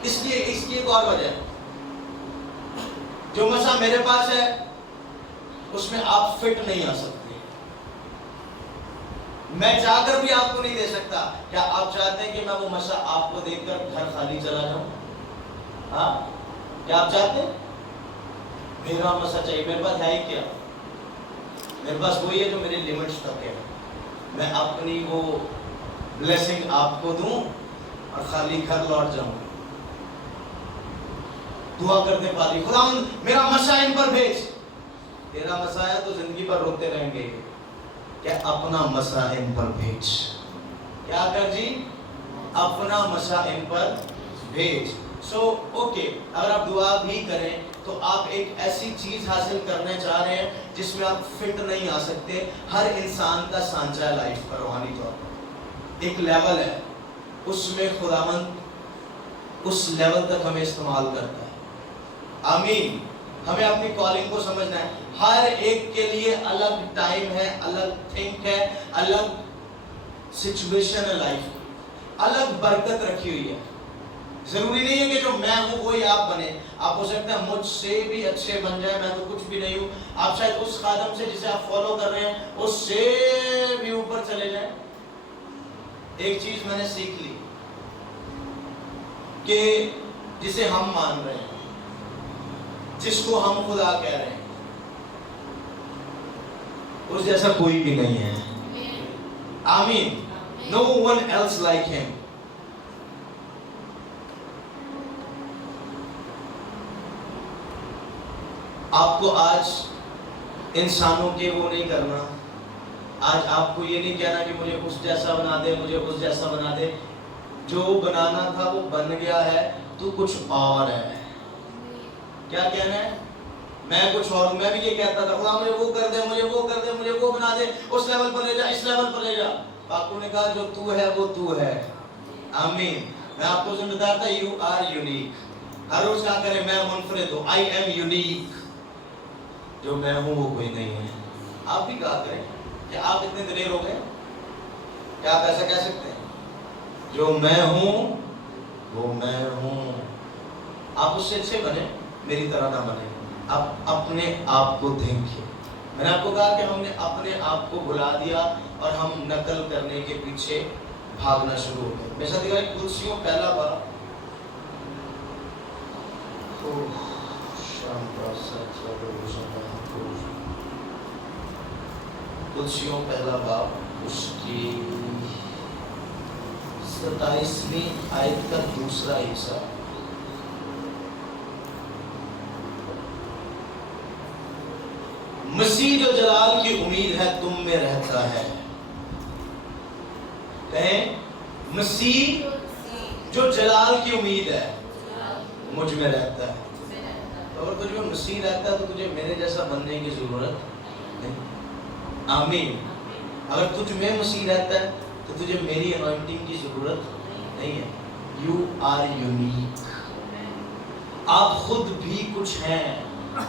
इसलिए इसकी एक और वजह, जो मसा मेरे पास है उसमें आप फिट नहीं आ सकते, मैं चाहकर भी आपको नहीं दे सकता। क्या आप चाहते हैं कि मैं वो मसा आपको देकर घर खाली चला जाऊं? हाँ, क्या आप चाहते हैं? मेरा मसा चाहिए। मेरे पास है ही क्या? मेरे पास वही है जो मेरे लिमिट्स तक है। मैं अपनी वो ब्लेसिंग आपको दूं और खाली घर लौट जाऊं। दुआ करते पादी, खुदा मेरा मसा इन पर भेज। तेरा मसा है तो जिंदगी भर रोते रहेंगे, क्या अपना मसा इन पर भेज। क्या कर जी? अपना मसा इन पर भेज। सो ओके, अगर आप दुआ भी करें तो आप एक ऐसी चीज हासिल करने चाह रहे हैं जिसमें आप फिट नहीं आ सकते। हर इंसान का सांचा है लाइफ का, रूहानी तौर पर एक लेवल है, उसमें खुदावंद उस लेवल तक हमें इस्तेमाल करता है। आमीन। हमें अपनी कॉलिंग को समझना है। हर एक के लिए अलग टाइम है, अलग थिंक है, अलग सिचुएशन है, लाइफ अलग बरकत रखी हुई है। जरूरी नहीं है कि जो मैं हूं वही आप बने। आप हो सकता है मुझसे भी अच्छे बन जाए, मैं तो कुछ भी नहीं हूं। आप शायद उस खादम से जिसे आप फॉलो कर रहे हैं उससे भी ऊपर चले जाए। एक चीज मैंने सीख ली कि जिसे हम मान रहे हैं, जिसको हम खुदा कह रहे हैं, उस जैसा कोई भी नहीं है। आमीन। No one else like him. आपको आज इंसानों के वो नहीं करना। आज आपको ये नहीं कहना कि मुझे उस जैसा बना दे, मुझे उस जैसा बना दे। जो बनाना था वो बन गया है, तू कुछ और है। क्या कहना है? मैं कुछ और हूं। मैं भी ये कहता था खुदा मुझे वो कर दे, मुझे वो कर दे, मुझे वो बना दे, उस लेवल पर ले जा, इस लेवल पर ले जा। बापू ने कहा जो तू है वो तू है। आमीन। मैं आपको जिम्मेदार था, यू आर यूनिक। हर रोज क्या करें? मैं मुनफरिद हूं, आई एम यूनिक। जो मैं हूं वो कोई नहीं है। आप भी कहा करें कि आप इतने दिलेर हो गए, क्या आप ऐसा कह सकते हैं? जो मैं हूं वो मैं हूं। आप उससे अच्छे बने, मेरी तरह ना बने। आप अपने आप को देखिए। मैंने आपको कहा कि हमने अपने आप को भुला दिया और हम नकल करने के पीछे भागना शुरू हो गए। मेरे साथ दिखा कुर्सियों पहला बार कुर्सियों पहला बाब उसकी 27वीं आयत का दूसरा हिस्सा। मसीह जो जलाल की उम्मीद है तुम में रहता है। कहें, मसीह जो जलाल की उम्मीद है मुझ में रहता है। तो अगर तुझ में मसीह रहता है तो तुझे मेरे जैसा बनने की जरूरत नहीं। आमीन। अगर तुझ में मसीह रहता है तो तुझे मेरी अनॉइंटिंग की जरूरत नहीं है। You are unique. आप खुद भी कुछ हैं।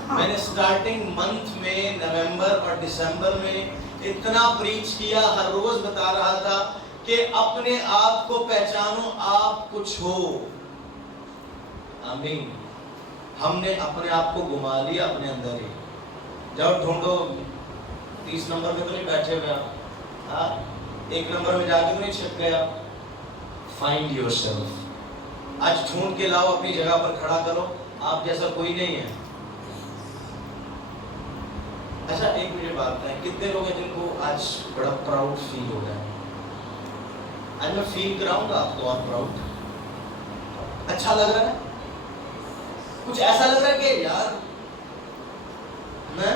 मैंने स्टार्टिंग मंथ में नवंबर और दिसंबर में इतना प्रीच किया, हर रोज बता रहा था कि अपने आप को पहचानो, आप कुछ हो। आमीन। हमने अपने आप को घुमा लिया अपने अंदर ही। जब ढूंढो 30 नंबर में तो नहीं बैठे हुए आप, हाँ 1 नंबर में जाके नहीं छिप गया। Find yourself. आज ढूंढ के लाओ, अपनी जगह पर खड़ा करो, आप जैसा कोई नहीं है। अच्छा, एक मुझे बात है, कितने लोग हैं जिनको आज बड़ा प्राउड फील हो रहा है? आज मैं फील कराऊंगा आपको और प्राउड। अच्छा लग रहा है? कुछ ऐसा लग रहा है कि यार मैं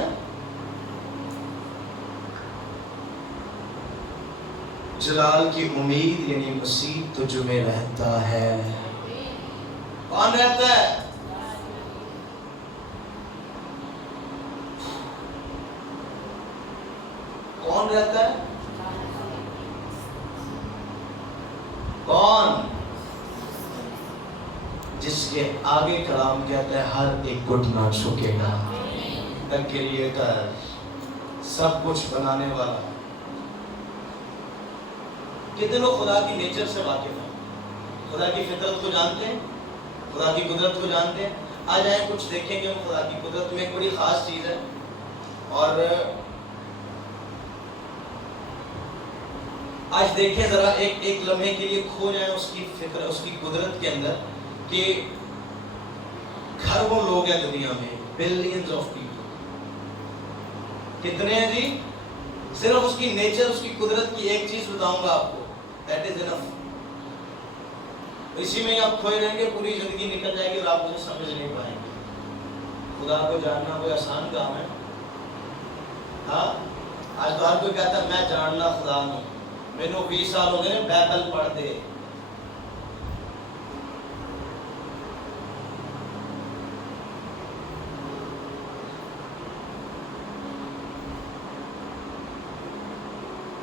जलाल की उम्मीद यानी मसीह तुझ में रहता है। कौन रहता है? कौन रहता है? कौन? जिसके आगे कलाम कहता है हर एक घुटना झुकेगा। द क्रिएटर, सब कुछ बनाने वाला। कितने लोग खुदा की नेचर से वाकिफ हैं? खुदा की फितरत को जानते हैं? खुदा की कुदरत को जानते हैं? आज आए कुछ देखेंगे हम खुदा की कुदरत में। एक बड़ी खास चीज है, और आज देखें जरा, एक लम्हे के लिए खो जाए उसकी फिक्र, उसकी कुदरत के अंदर कि खरबों लोग हैं दुनिया में, बिलियंस ऑफ पीपल। कितने हैं जी? सिर्फ उसकी नेचर, उसकी कुदरत की एक चीज बताऊंगा आपको, दैट इज इनफ। इसी में आप खोए रहेंगे, पूरी जिंदगी निकल जाएगी और आप मुझे समझ नहीं पाएंगे। खुदा को जानना कोई आसान काम है? हाँ, आज तो हर कोई कहता है मैं जानना खुदा हूं। मैंने 20 साल हो गए बाइबल पढ़ते।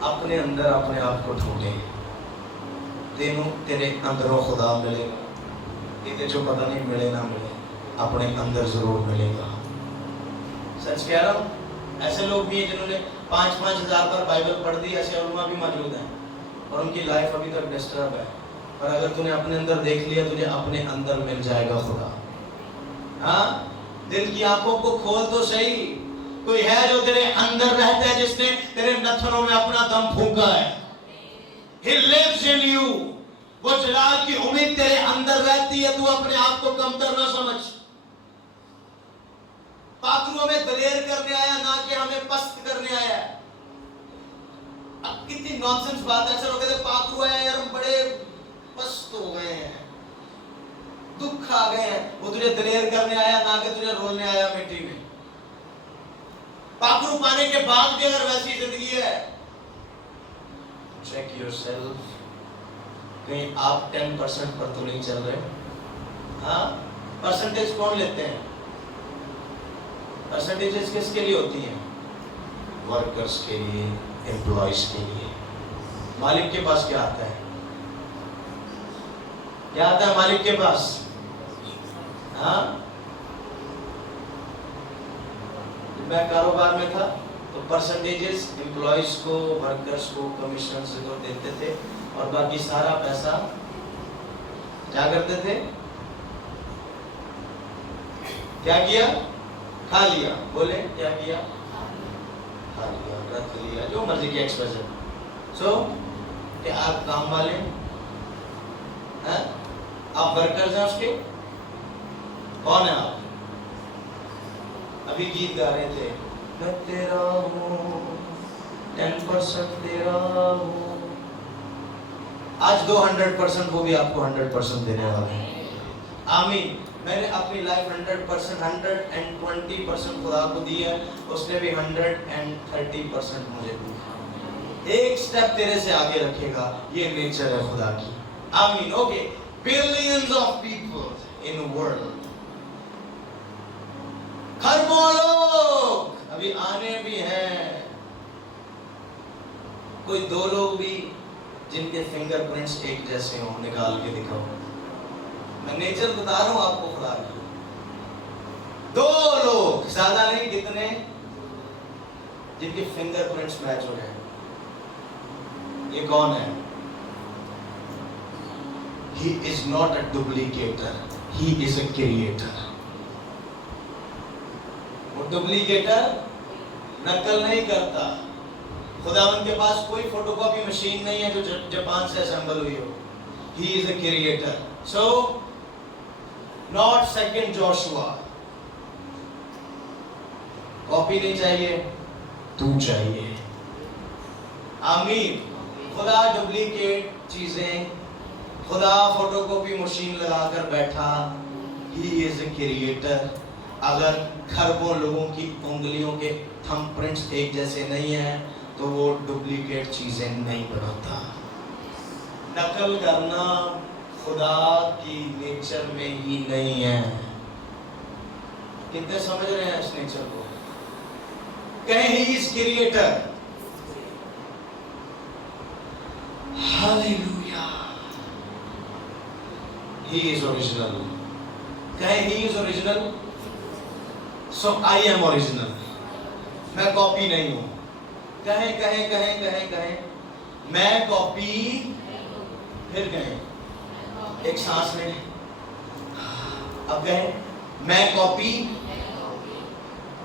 अपने अंदर अपने आप को ढूंढे, तेनों तेरे अंदरों खुदा मिलेगा। इतने जो पता नहीं मिले ना मिले, अपने अंदर जरूर मिलेगा। सच कह रहा हूँ। ऐसे लोग भी हैं जिन्होंने 5-5 हज़ार बार बाइबल पढ़ दी, ऐसे उलमा भी मौजूद हैं और उनकी लाइफ अभी तक डिस्टर्ब है। और अगर तूने अपने अंदर देख लिया, तुझे अपने अंदर मिल जाएगा खुदा। हाँ, दिल की आंखों को खोल तो सही। कोई है जो तेरे अंदर रहता है, जिसने तेरे नथनों में अपना दम फूंका है। He lives in you। वो जलाल की उम्मीद तेरे अंदर रहती है। तू अपने आप को कमतर न समझ। पाखरू हमें दलेर करने आया, ना कि हमें पस्त करने आया। अब कितनी नॉनसेंस बात है। अक्सर लोग कहते हैं पाखरू आया यार, हम बड़े पस्त हो गए हैं, दुख आ गए हैं। वो तुझे दलेर करने आया, ना कि तुझे रोलने आया मिट्टी में। पाखरू पाने के बाद भी अगर वैसी जिंदगी है, चेक योरसेल्फ। कहीं आप 10% पर तो नहीं चल रहे? हाँ, परसेंटेज कौन लेते हैं? परसेंटेजेस किसके लिए होती हैं? वर्कर्स के लिए, एम्प्लॉयज के लिए। मालिक के पास क्या आता है? क्या आता है मालिक के पास? हाँ, मैं कारोबार में था तो परसेंटेजेस एम्प्लॉयज को, वर्कर्स को, कमीशन को देते थे और बाकी सारा पैसा क्या करते थे? क्या किया? खा लिया। बोले क्या किया? खा लिया, रख लिया, जो मर्जी की एक्सप्रेशन। सो क्या आप काम वाले हैं? आप वर्कर्स हैं उसके? कौन है आप? अभी गीत गा रहे थे, मैं तेरा हूँ, 10% तेरा हूँ, आज 200%, वो भी आपको 100% देने वाला है। आमीन। मैंने अपनी लाइफ 100%, 120% खुदा को दी है, उसने भी 130% मुझे दी। एक स्टेप तेरे से आगे रखेगा, ये नेचर है खुदा की। आमीन। Okay, billions of people in world, खरबों लोग अभी आने भी हैं। कोई 2 लोग भी जिनके फिंगरप्रिंट्स एक जैसे हों, निकाल के दिखाओ। मैं नेचर बता रहा हूं आपको खुदा की। 2 लोग, ज्यादा नहीं, कितने, जिनके फिंगरप्रिंट्स मैच हो रहे हैं। ये कौन है? He is not a duplicator, he is a creator. वो डुप्लीकेटर नकल नहीं करता। खुदावंद के पास कोई फोटोकॉपी मशीन नहीं है जो जापान से असेंबल हुई हो। He is a creator. So not second Joshua. Copy नहीं चाहिए, तू चाहिए। आमीन। खुदा डुप्लीकेट चीजें, खुदा फोटोकॉपी मशीन लगाकर बैठा। He is a creator. अगर खरबों लोगों की उंगलियों के थंबप्रिंट्स एक जैसे नहीं है तो वो डुप्लीकेट चीजें नहीं बनाता। नकल करना खुदा की नेचर में ही नहीं है। कितने समझ रहे हैं इस नेचर को? कहें ही is creator. Hallelujah. He is original. कहें ही is original. So I am original. मैं कॉपी नहीं हूँ। कहें कहें कहें कहें कहें मैं कॉपी, फिर कहें एक सांस में, अब कहें मैं कॉपी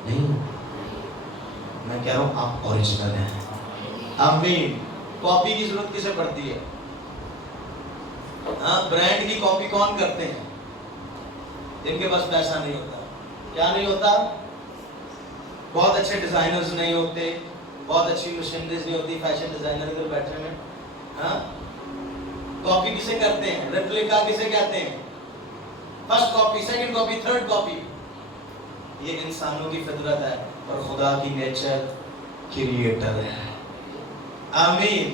नहीं हूँ। मैं कह रहा हूँ आप ओरिजिनल हैं। आमीन। कॉपी की जरूरत किसे पड़ती है? हाँ, ब्रांड की कॉपी कौन करते हैं? जिनके पास पैसा नहीं होता। क्या नहीं होता? बहुत अच्छे डिजाइनर्स नहीं होते, बहुत अच्छी मशीनरीज नहीं होती, फैशन डिजाइनर इधर बैठे में। हाँ, कॉपी किसे करते हैं? रेप्लिका किसे कहते हैं? First copy, second copy, third copy. ये इंसानों की फितरत है, और खुदा की नेचर क्रिएटर है। आमीन।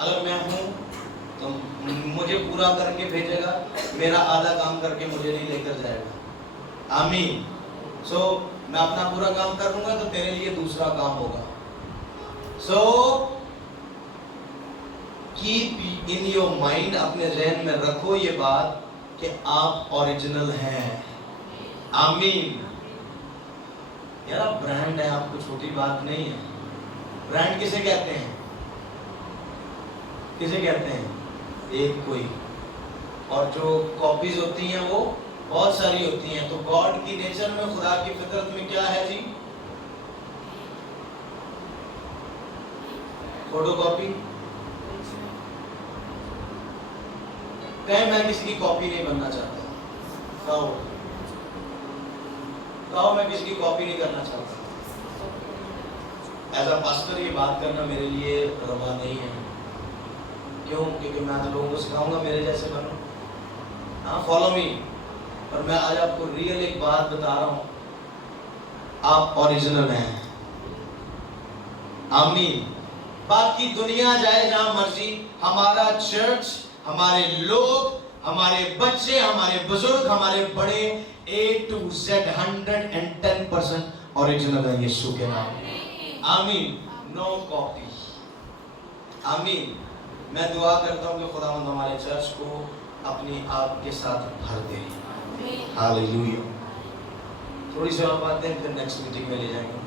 अगर मैं हूँ तो मुझे पूरा करके भेजेगा, मेरा आधा काम करके मुझे नहीं लेकर जाएगा। आमीन। सो मैं अपना पूरा काम करूंगा तो तेरे लिए दूसरा काम होगा। So keep in your mind, अपने ज़हन में रखो ये बात कि आप ओरिजिनल हैं। आमीन। यार ब्रांड है, आपको छोटी बात नहीं है। ब्रांड किसे कहते हैं? किसे कहते हैं? एक कोई, और जो कॉपीज होती हैं वो बहुत सारी होती हैं। तो गॉड की नेचर में, खुदा की फितरत में क्या है जी? फोटोकॉपी। कहें मैं किसी की कॉपी नहीं बनना चाहता। कहो कहो मैं किसी की कॉपी नहीं करना चाहता। एज अ पास्टर ये बात करना मेरे लिए रवा नहीं है। क्यों? क्योंकि मैं तो लोगों को सिखाऊंगा मेरे जैसे बनो। हाँ, फॉलो मी। पर मैं आज आपको रियल एक बात बता रहा हूं, आप ओरिजिनल हैं। आमीन। बाकी दुनिया जाए जहां मर्जी, हमारा चर्च, हमारे लोग, हमारे बच्चे, हमारे बुजुर्ग, हमारे बड़े A to Z 110% ओरिजिनल है यीशु के नाम। आमीन। No copy. आमीन। मैं दुआ करता हूं कि खुदावंद हमारे चर्च को अपनी आप के साथ भर दे। हालेलुया। थोड़ी सी और बातें फिर नेक्स्ट मीटिंग में ले जाएंगे।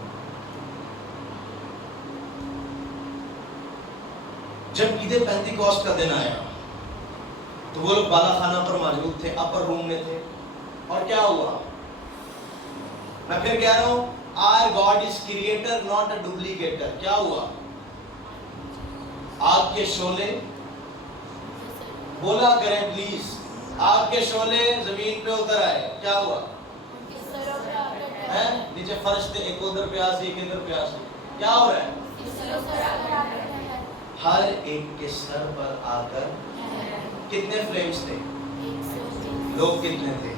जब ईद पेंटिकॉस्ट का दिन आया तो वो लोग बाला खाना पर मौजूद थे, अपर रूम में थे। और क्या हुआ? मैं फिर कह रहा हूं, our God is creator not a duplicator. क्या हुआ? आग के शोले, बोला करें प्लीज, आग के शोले जमीन पे उतर आए। क्या हुआ? है नीचे फर्श थे, एक उधर प्यासी, एक इधर प्यासी। क्या हो रहा है? ہر ایک کے سر پر آ کر. کتنے فلیمز تھے؟ لوگ کتنے تھے؟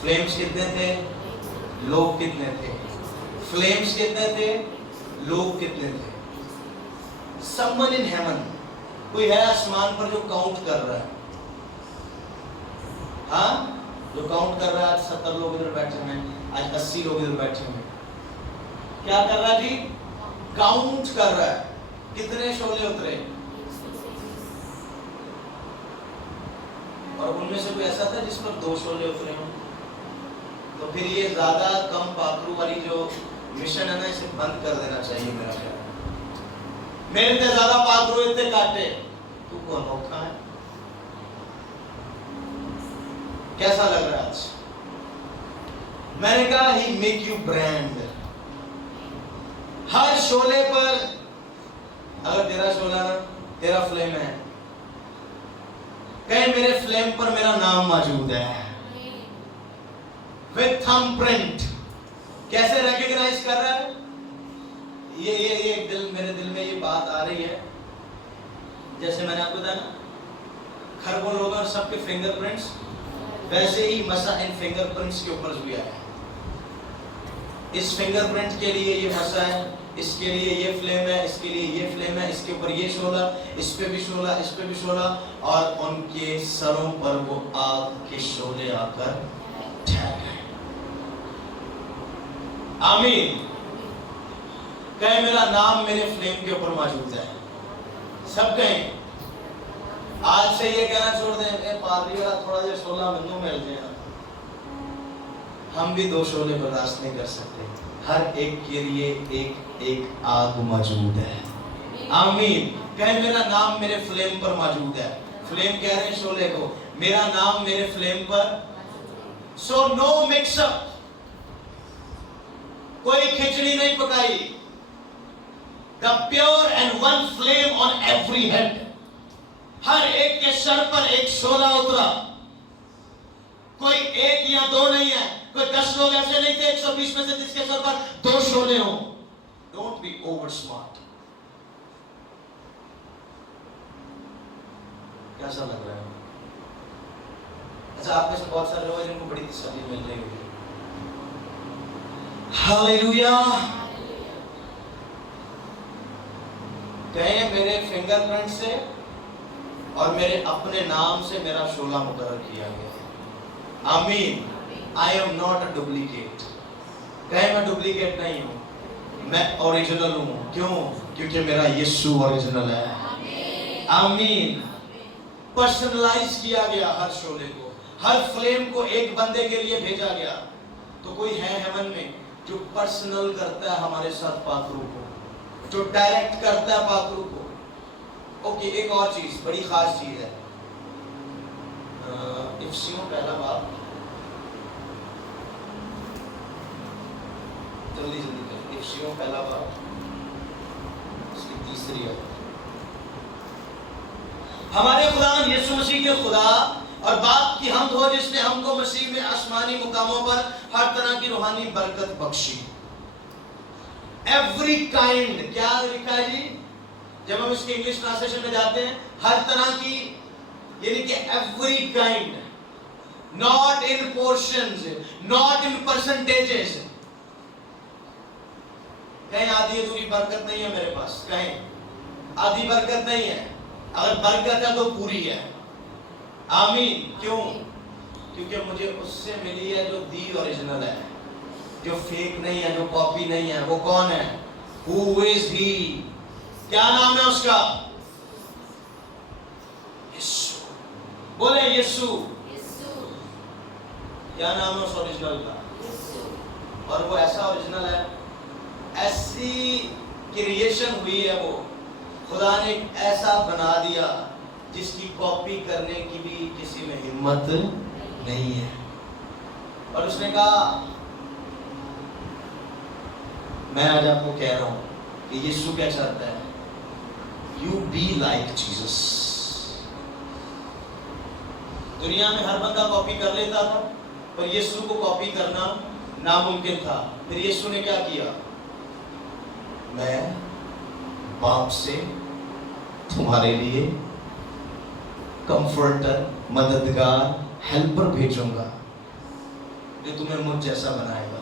فلیمز کتنے تھے؟ لوگ کتنے تھے؟ فلیمز کتنے تھے؟ لوگ کتنے تھے؟ someone in heaven. کوئی ہے آسمان پر جو کاؤنٹ کر رہا ہے؟ ہاں، جو کاؤنٹ کر رہا ہے. آج 70 لوگ ادھر بیٹھے ہیں، آج 80 لوگ ادھر بیٹھے ہیں. کیا کر رہا ہے جی؟ کاؤنٹ کر رہا ہے. کتنے شعلے اترے؟ اور ان میں سے کوئی ایسا تھا جس پر 2 شعلے اترے ہوں؟ تو پھر یہ زیادہ کم پاترو والی جو مشن ہے نا، اسے بند کر دینا چاہیے میرا خیال. میرے تے زیادہ پاترو اتنے کاٹے، تو کون ہوتا ہے؟ کیسا لگ رہا ہے آج؟ میں نے کہا ہی میک یو برانڈ. ہر شعلے پر، اگر تیرا شعلہ تیرا فلیم ہے، کہیں میرے فلیم پر میرا نام موجود ہے with thumb print. کیسے ریکگنائز کر رہا ہے؟ یہ میرے دل میں یہ بات آ رہی ہے، جیسے میں نے آپ کو بتایا نا خربوں لوگوں اور سب کے فنگر پرنٹس، ویسے ہی مسا ان فنگر پرنٹس کے اوپر بھی آیا ہے. اس فنگر پرنٹ کے لیے یہ مسا ہے، اس کے لیے یہ فلیم ہے، اس کے لیے یہ فلیم ہے، اس کے اوپر یہ شعلہ، اس پہ بھی شعلہ، اس پہ بھی شعلہ، اور ان کے سروں پر وہ آگ کے شعلے آ کر ٹھہر گئے. آمین. کہیں میرا نام میرے فلیم کے اوپر موجود ہے. سب کہیں آج سے یہ کہنا چھوڑ دیں اے پادری والا تھوڑا جا شعلہ منو مل جائے. ہم بھی 2 شعلے برداشت نہیں کر سکتے. ہر ایک کے لیے ایک آگ موجود ہے. آمین. کہیں میرا نام میرے فلیم پر موجود ہے. فلیم کہہ رہے ہیں شعلے کو، میرا نام میرے فلیم پر. سو نو مکس اپ. کوئی کھچڑی نہیں پکائی. The pure and one flame on every head. ہر ایک کے سر پر ایک شعلہ اترا. کوئی 1 یا 2 نہیں ہے. کوئی 10 لوگ ایسے نہیں تھے 120 میں سے جس کے سر پر 2 شعلے ہوں. Don't be over smart. کیسا لگ رہا ہے؟ اچھا، آپ میں سے بہت سارے لوگ ہیں جن کو بڑی تسلی مل رہی ہوگی. ہاللیلویا. کہیں میرے فنگر پرنٹ سے اور میرے اپنے نام سے میرا شعلہ مقرر کیا گیا. آمین. I am not a duplicate. کہیں میں ڈپلیکیٹ نہیں ہوں، میں اوریجنل ہوں. کیوں؟ کیونکہ میرا یسوع اوریجنل ہے. آمین. پرسنلائز کیا گیا ہر شعلے کو، ہر فلیم کو ایک بندے کے لیے بھیجا گیا. تو کوئی ہے ہیون میں جو پرسنل کرتا ہے ہمارے ساتھ پاترو کو، جو ڈائریکٹ کرتا ہے پاترو کو. اوکے، ایک اور چیز بڑی خاص چیز ہے. افسیوں پہلا باب، جلدی کریں. افسیوں پہلا باب، اس کی 3 آیت. ہمارے خدا یسوع مسیح کے خدا اور باپ کی حمد ہو جس نے ہم کو مسیح میں آسمانی مقاموں پر ہر طرح کی روحانی برکت بخشی. ایوری کائنڈ، کیا لکھا ہے جی؟ جب ہم اس کی انگلش ٹرانسلیشن میں جاتے ہیں، ہر طرح کی، یعنی کہ every kind, not in portions, not in percentages. کہیں آدھی ادھوری برکت نہیں ہے میرے پاس، کہیں آدھی برکت نہیں ہے. اگر برکت ہے تو پوری ہے. آمین. کیوں؟ کیونکہ مجھے اس سے ملی ہے جو دی اوریجنل ہے، جو فیک نہیں ہے، جو کاپی نہیں ہے. وہ کون ہے؟ Who is he؟ کیا نام ہے اس کا؟ یسوع. بولے یسوع. کیا نام ہے اس اوریجنل کا؟ اور وہ ایسا اوریجنل ہے، ایسی کریشن ہوئی ہے، وہ خدا نے ایسا بنا دیا جس کی کاپی کرنے کی بھی کسی میں ہمت نہیں ہے. اور اس نے کہا، میں آج آپ کو کہہ رہا ہوں کہ یسوع کیا چاہتا ہے؟ You be like Jesus. دنیا میں ہر بندہ کاپی کر لیتا تھا، پر یسوع کو کاپی کرنا ناممکن تھا. پھر یسوع نے کیا کیا؟ میں बाप से तुम्हारे लिए कंफर्टर, मददगार, हेल्पर भेजूंगा जो तुम्हें मुझ जैसा बनाएगा।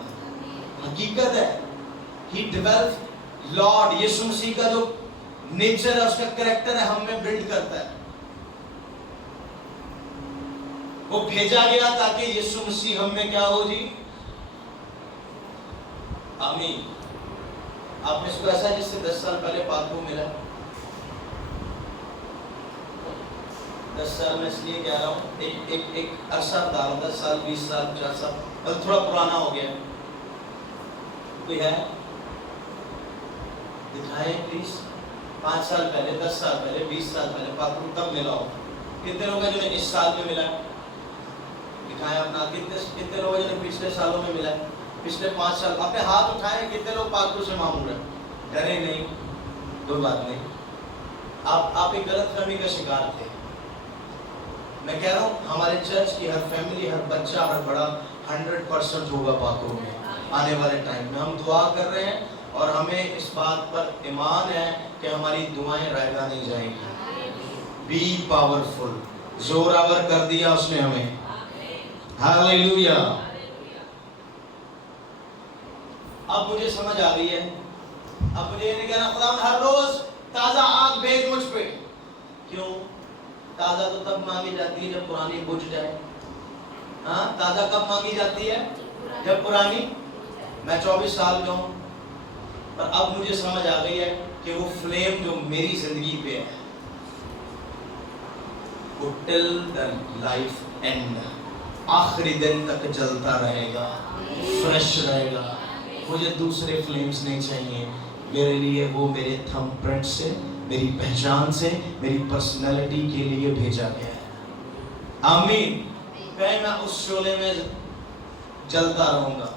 हकीकत है, ही डेवलप लॉर्ड यीशु मसीह का जो नेचर है, उसका कैरेक्टर है, हम में बिल्ड करता है। वो भेजा गया ताकि यीशु मसीह हम में क्या हो जी, आमीन। आपने इसको ऐसा जिससे 10 साल पहले पाक को मिला, 10 साल में इसलिए कह रहा हूँ, एक अरसा बता रहा हूँ, 10 साल 20 साल 50 साल, मतलब थोड़ा पुराना हो गया। कोई है दिखाए प्लीज, 5 साल पहले, 10 साल पहले, 20 साल पहले पाक को तब मिला हो। कितने लोग हैं जो इस साल में मिला? दिखाए अपना। कितने लोग हैं जो पिछले सालों में मिला है? पिछले 5 साल अपने हाथ उठाए। कितने लोग पाक से मांग रहे? डरे नहीं, कोई बात नहीं। आप एक गलत फहमी का शिकार थे। मैं कह रहा हूँ हमारे चर्च की हर फैमिली, हर बच्चा, हर बड़ा 100% होगा पाकों में आने वाले टाइम में। हम दुआ कर रहे हैं और हमें इस बात पर ईमान है कि हमारी दुआएं रायगा नहीं जाएंगी। बी पावरफुल, जोरावर कर दिया उसने हमें। हालेलुया। अब मुझे समझ आ गई है। अब मुझे नहीं कहना खुदा हर रोज ताजा आग भेज मुझ पे। क्यों? ताजा तो तब मांगी जाती है जब पुरानी बुझ जाए। हाँ, ताजा कब मांगी जाती है? जब पुरानी। मैं 24 साल का हूं, पर अब मुझे समझ आ गई है कि वो फ्लेम जो मेरी जिंदगी पे है वो टिल द लाइफ एंड, आखिरी दिन तक जलता रहेगा, फ्रेश रहेगा। मुझे दूसरे फ्लेम्स नहीं चाहिए। मेरे लिए वो मेरे थंबप्रिंट से, मेरी पहचान से, मेरी पर्सनालिटी के लिए भेजा गया है। आमीन। मैं उस शोले में जलता रहूंगा।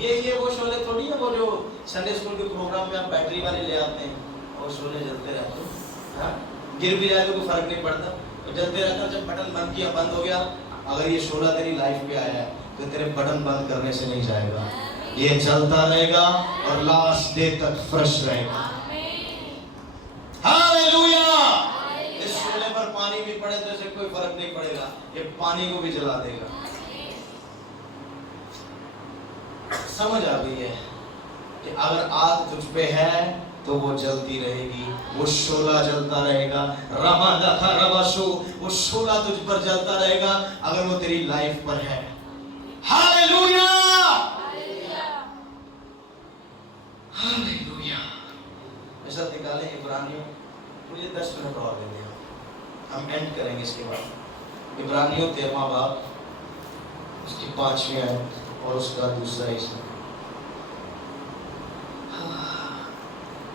ये वो शोले थोड़ी है वो जो संडे स्कूल के प्रोग्राम में आप बैटरी वाले ले आते हैं और शोले जलते रहते हैं। हाँ, गिर भी जाए तो कोई फर्क नहीं पड़ता, तो जलते रहता। जब बटन बंद किया, बंद हो गया। अगर ये शोला तेरी लाइफ पे आया है तो तेरे बटन बंद करने से नहीं जाएगा, ये चलता रहेगा और लास्ट डे तक फ्रेश रहेगा। हालेलुया। इस शोले पर पानी भी पड़े तो इसे कोई फर्क नहीं पड़ेगा, ये पानी को भी जला देगा। समझ आ गई है कि अगर आग तुझ पे है तो वो जलती रहेगी, वो शोला जलता रहेगा। वो शोला तुझ पर जलता रहेगा अगर वो तेरी लाइफ पर है। Hallelujah, hallelujah. ऐसा निकालें इब्रानियों, मुझे 10 मिनट और दे दें, हम एंड करेंगे इसके बाद। इब्रानियों 13वां बाब, उसकी 5वीं आयत और उसका दूसरा हिस्सा।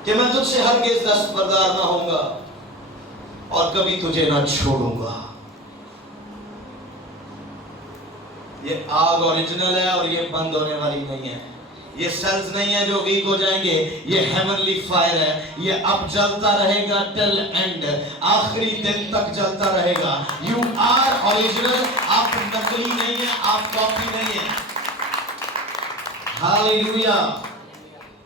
कि मैं तुझसे हरगिज़ दस्तबरदार ना होऊंगा और कभी तुझे ना छोड़ूंगा। ये आग ओरिजिनल है और ये बंद होने वाली नहीं है। ये सेल्स नहीं है जो वीक हो जाएंगे, ये हेवनली फायर है। ये अब जलता रहेगा टिल एंड, आखिरी दिन तक जलता रहेगा। यू आर ओरिजिनल, आप नकली नहीं है, आप कॉपी नहीं है। हालेलुया।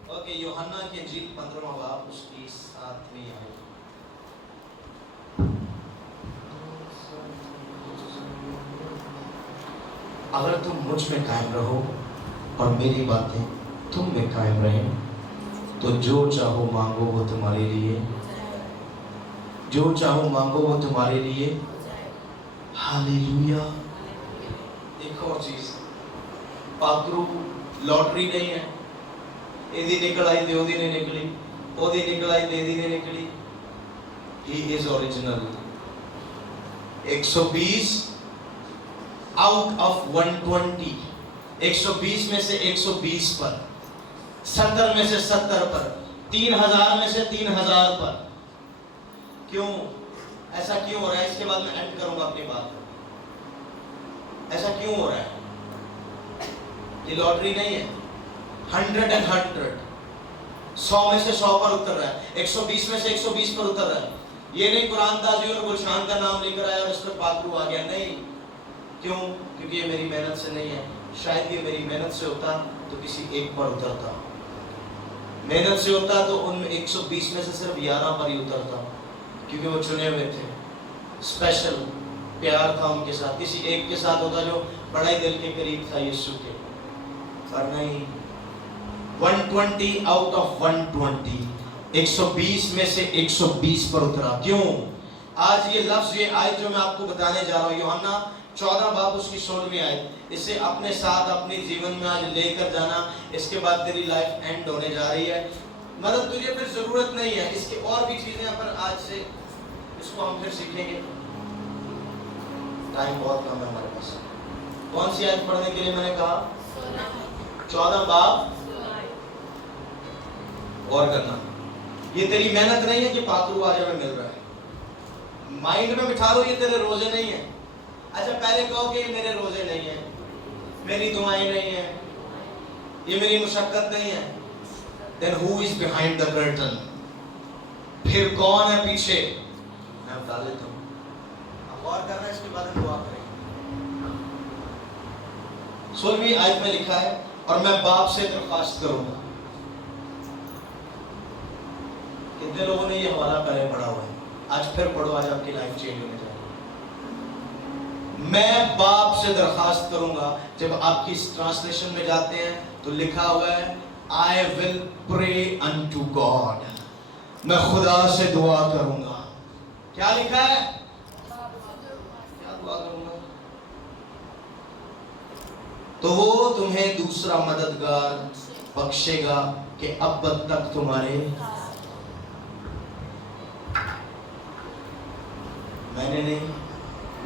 ओके, यूहन्ना की इंजील 15वां बाब, उसकी 7वीं आयत। अगर तुम मुझ में कायम रहो और मेरी बातें तुम में कायम रहे तो जो चाहो मांगो वो तुम्हारे लिए, जो चाहो मांगो वो तुम्हारे लिए। हालेलुया। एक और चीज, पात्रू लॉटरी नहीं है। एदी निकल आई ते ओदी नहीं निकली, ओदी निकल आई ते एदी नहीं निकली। ही इज ओरिजिनल। 120 आउट ऑफ 120, 120 में से 120 पर, 70 में से 70 पर, 3000 में से 3000 पर। क्यों ऐसा क्यों हो रहा है? इसके बाद मैं एंड करूंगा अपनी बात को। ऐसा क्यों हो रहा है? ये लॉटरी नहीं है। 100 and 100, 100 में से 100 पर उतर रहा है, 120 में से 120 पर उतर रहा है। ये नहीं कुरान ताजी और गुलशान का नाम लेकर आया और इस पर पाकरू आ गया, नहीं। क्यों? क्योंकि ये मेरी मेहनत से नहीं है। शायद ये मेरी मेहनत से होता तो किसी एक पर उतरता। मेहनत से होता तो उनमें 120 में से सिर्फ 11 पर ही उतरता, क्योंकि वो चुने हुए थे। स्पेशल प्यार था उनके साथ, किसी एक के साथ होता जो बड़ा ही दिल के करीब था यीशु के, पर नहीं। 120 आउट ऑफ 120, 120 में से 120 पर उतरा। क्यों? आज ये लफ्ज, ये आयत जो मैं आपको बताने जा रहा हूँ, यूहन्ना 14 बाब उसकी 16वीं आयत, इसे अपने साथ अपने जीवन में आज लेकर जाना। इसके बाद तेरी लाइफ एंड होने जा रही है, मतलब तुझे फिर जरूरत नहीं है इसकी और भी चीजें, पर आज से इसको हम फिर सीखेंगे। टाइम बहुत कम है हमारे पास। कौन सी आयत पढ़ने के लिए मैंने कहा? 14 बाब और करना। ये तेरी मेहनत नहीं है कि पातरू आज हमें मिल रहा है, माइंड में बिठा लो ये तेरे रोजे नहीं है। अच्छा पहले कहो कि ये मेरे रोजे नहीं है, मेरी दुआएं नहीं है, ये मेरी मुशक्कत नहीं है। Then who is behind the curtain? फिर कौन है पीछे? मैं बता देता हूँ, अब और करना, इसके बाद हम दुआ करेंगे। 16वीं आयत में लिखा है, और मैं बाप से दरख्वास्त करूंगा। कितने लोगों ने ये हवाला पहले पढ़ा हुआ है? आज फिर पढ़ो, आज आपकी लाइफ चेंज होने जा रही है। मैं बाप से दरखास्त करूंगा। जब आपकी इस ट्रांसलेशन में जाते हैं तो लिखा हुआ है I will pray unto God, मैं खुदा से दुआ करूंगा। क्या लिखा है? क्या दुआ करूंगा? तो वो तुम्हें दूसरा मददगार बख्शेगा कि अब तक तुम्हारे, मैंने नहीं,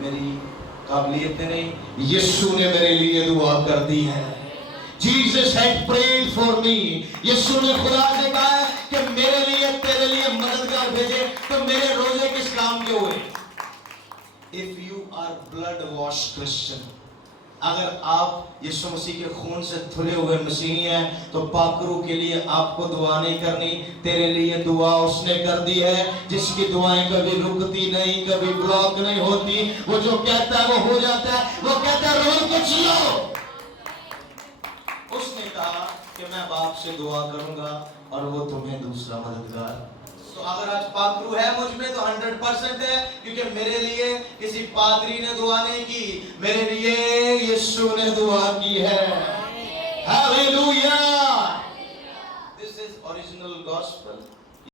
मेरी काबिलियत ने नहीं, यीशु ने मेरे लिए दुआ कर दी है। Jesus had prayed for me. यीशु ने खुदा से कहा कि मेरे लिए, तेरे लिए मददगार भेजे। तो मेरे रोजे किस काम के हुए? If you are blood washed Christian, अगर आप यीशु मसीह के खून से धुले हुए मसीही हैं, तो पाकरू के लिए आपको दुआ नहीं करनी, तेरे लिए दुआ उसने कर दी है, जिसकी दुआएं कभी रुकती नहीं, कभी ब्लॉक नहीं होती। वो जो कहता है वो हो जाता है। वो कहता है रोज कुछ लो। उसने कहा कि मैं बाप से दुआ करूंगा और वो तुम्हें दूसरा मददगार। तो अगर आज पाकरू है मुझ में तो 100% है, क्योंकि मेरे लिए किसी पादरी ने दुआ नहीं की, मेरे लिए यीशु ने दुआ की है।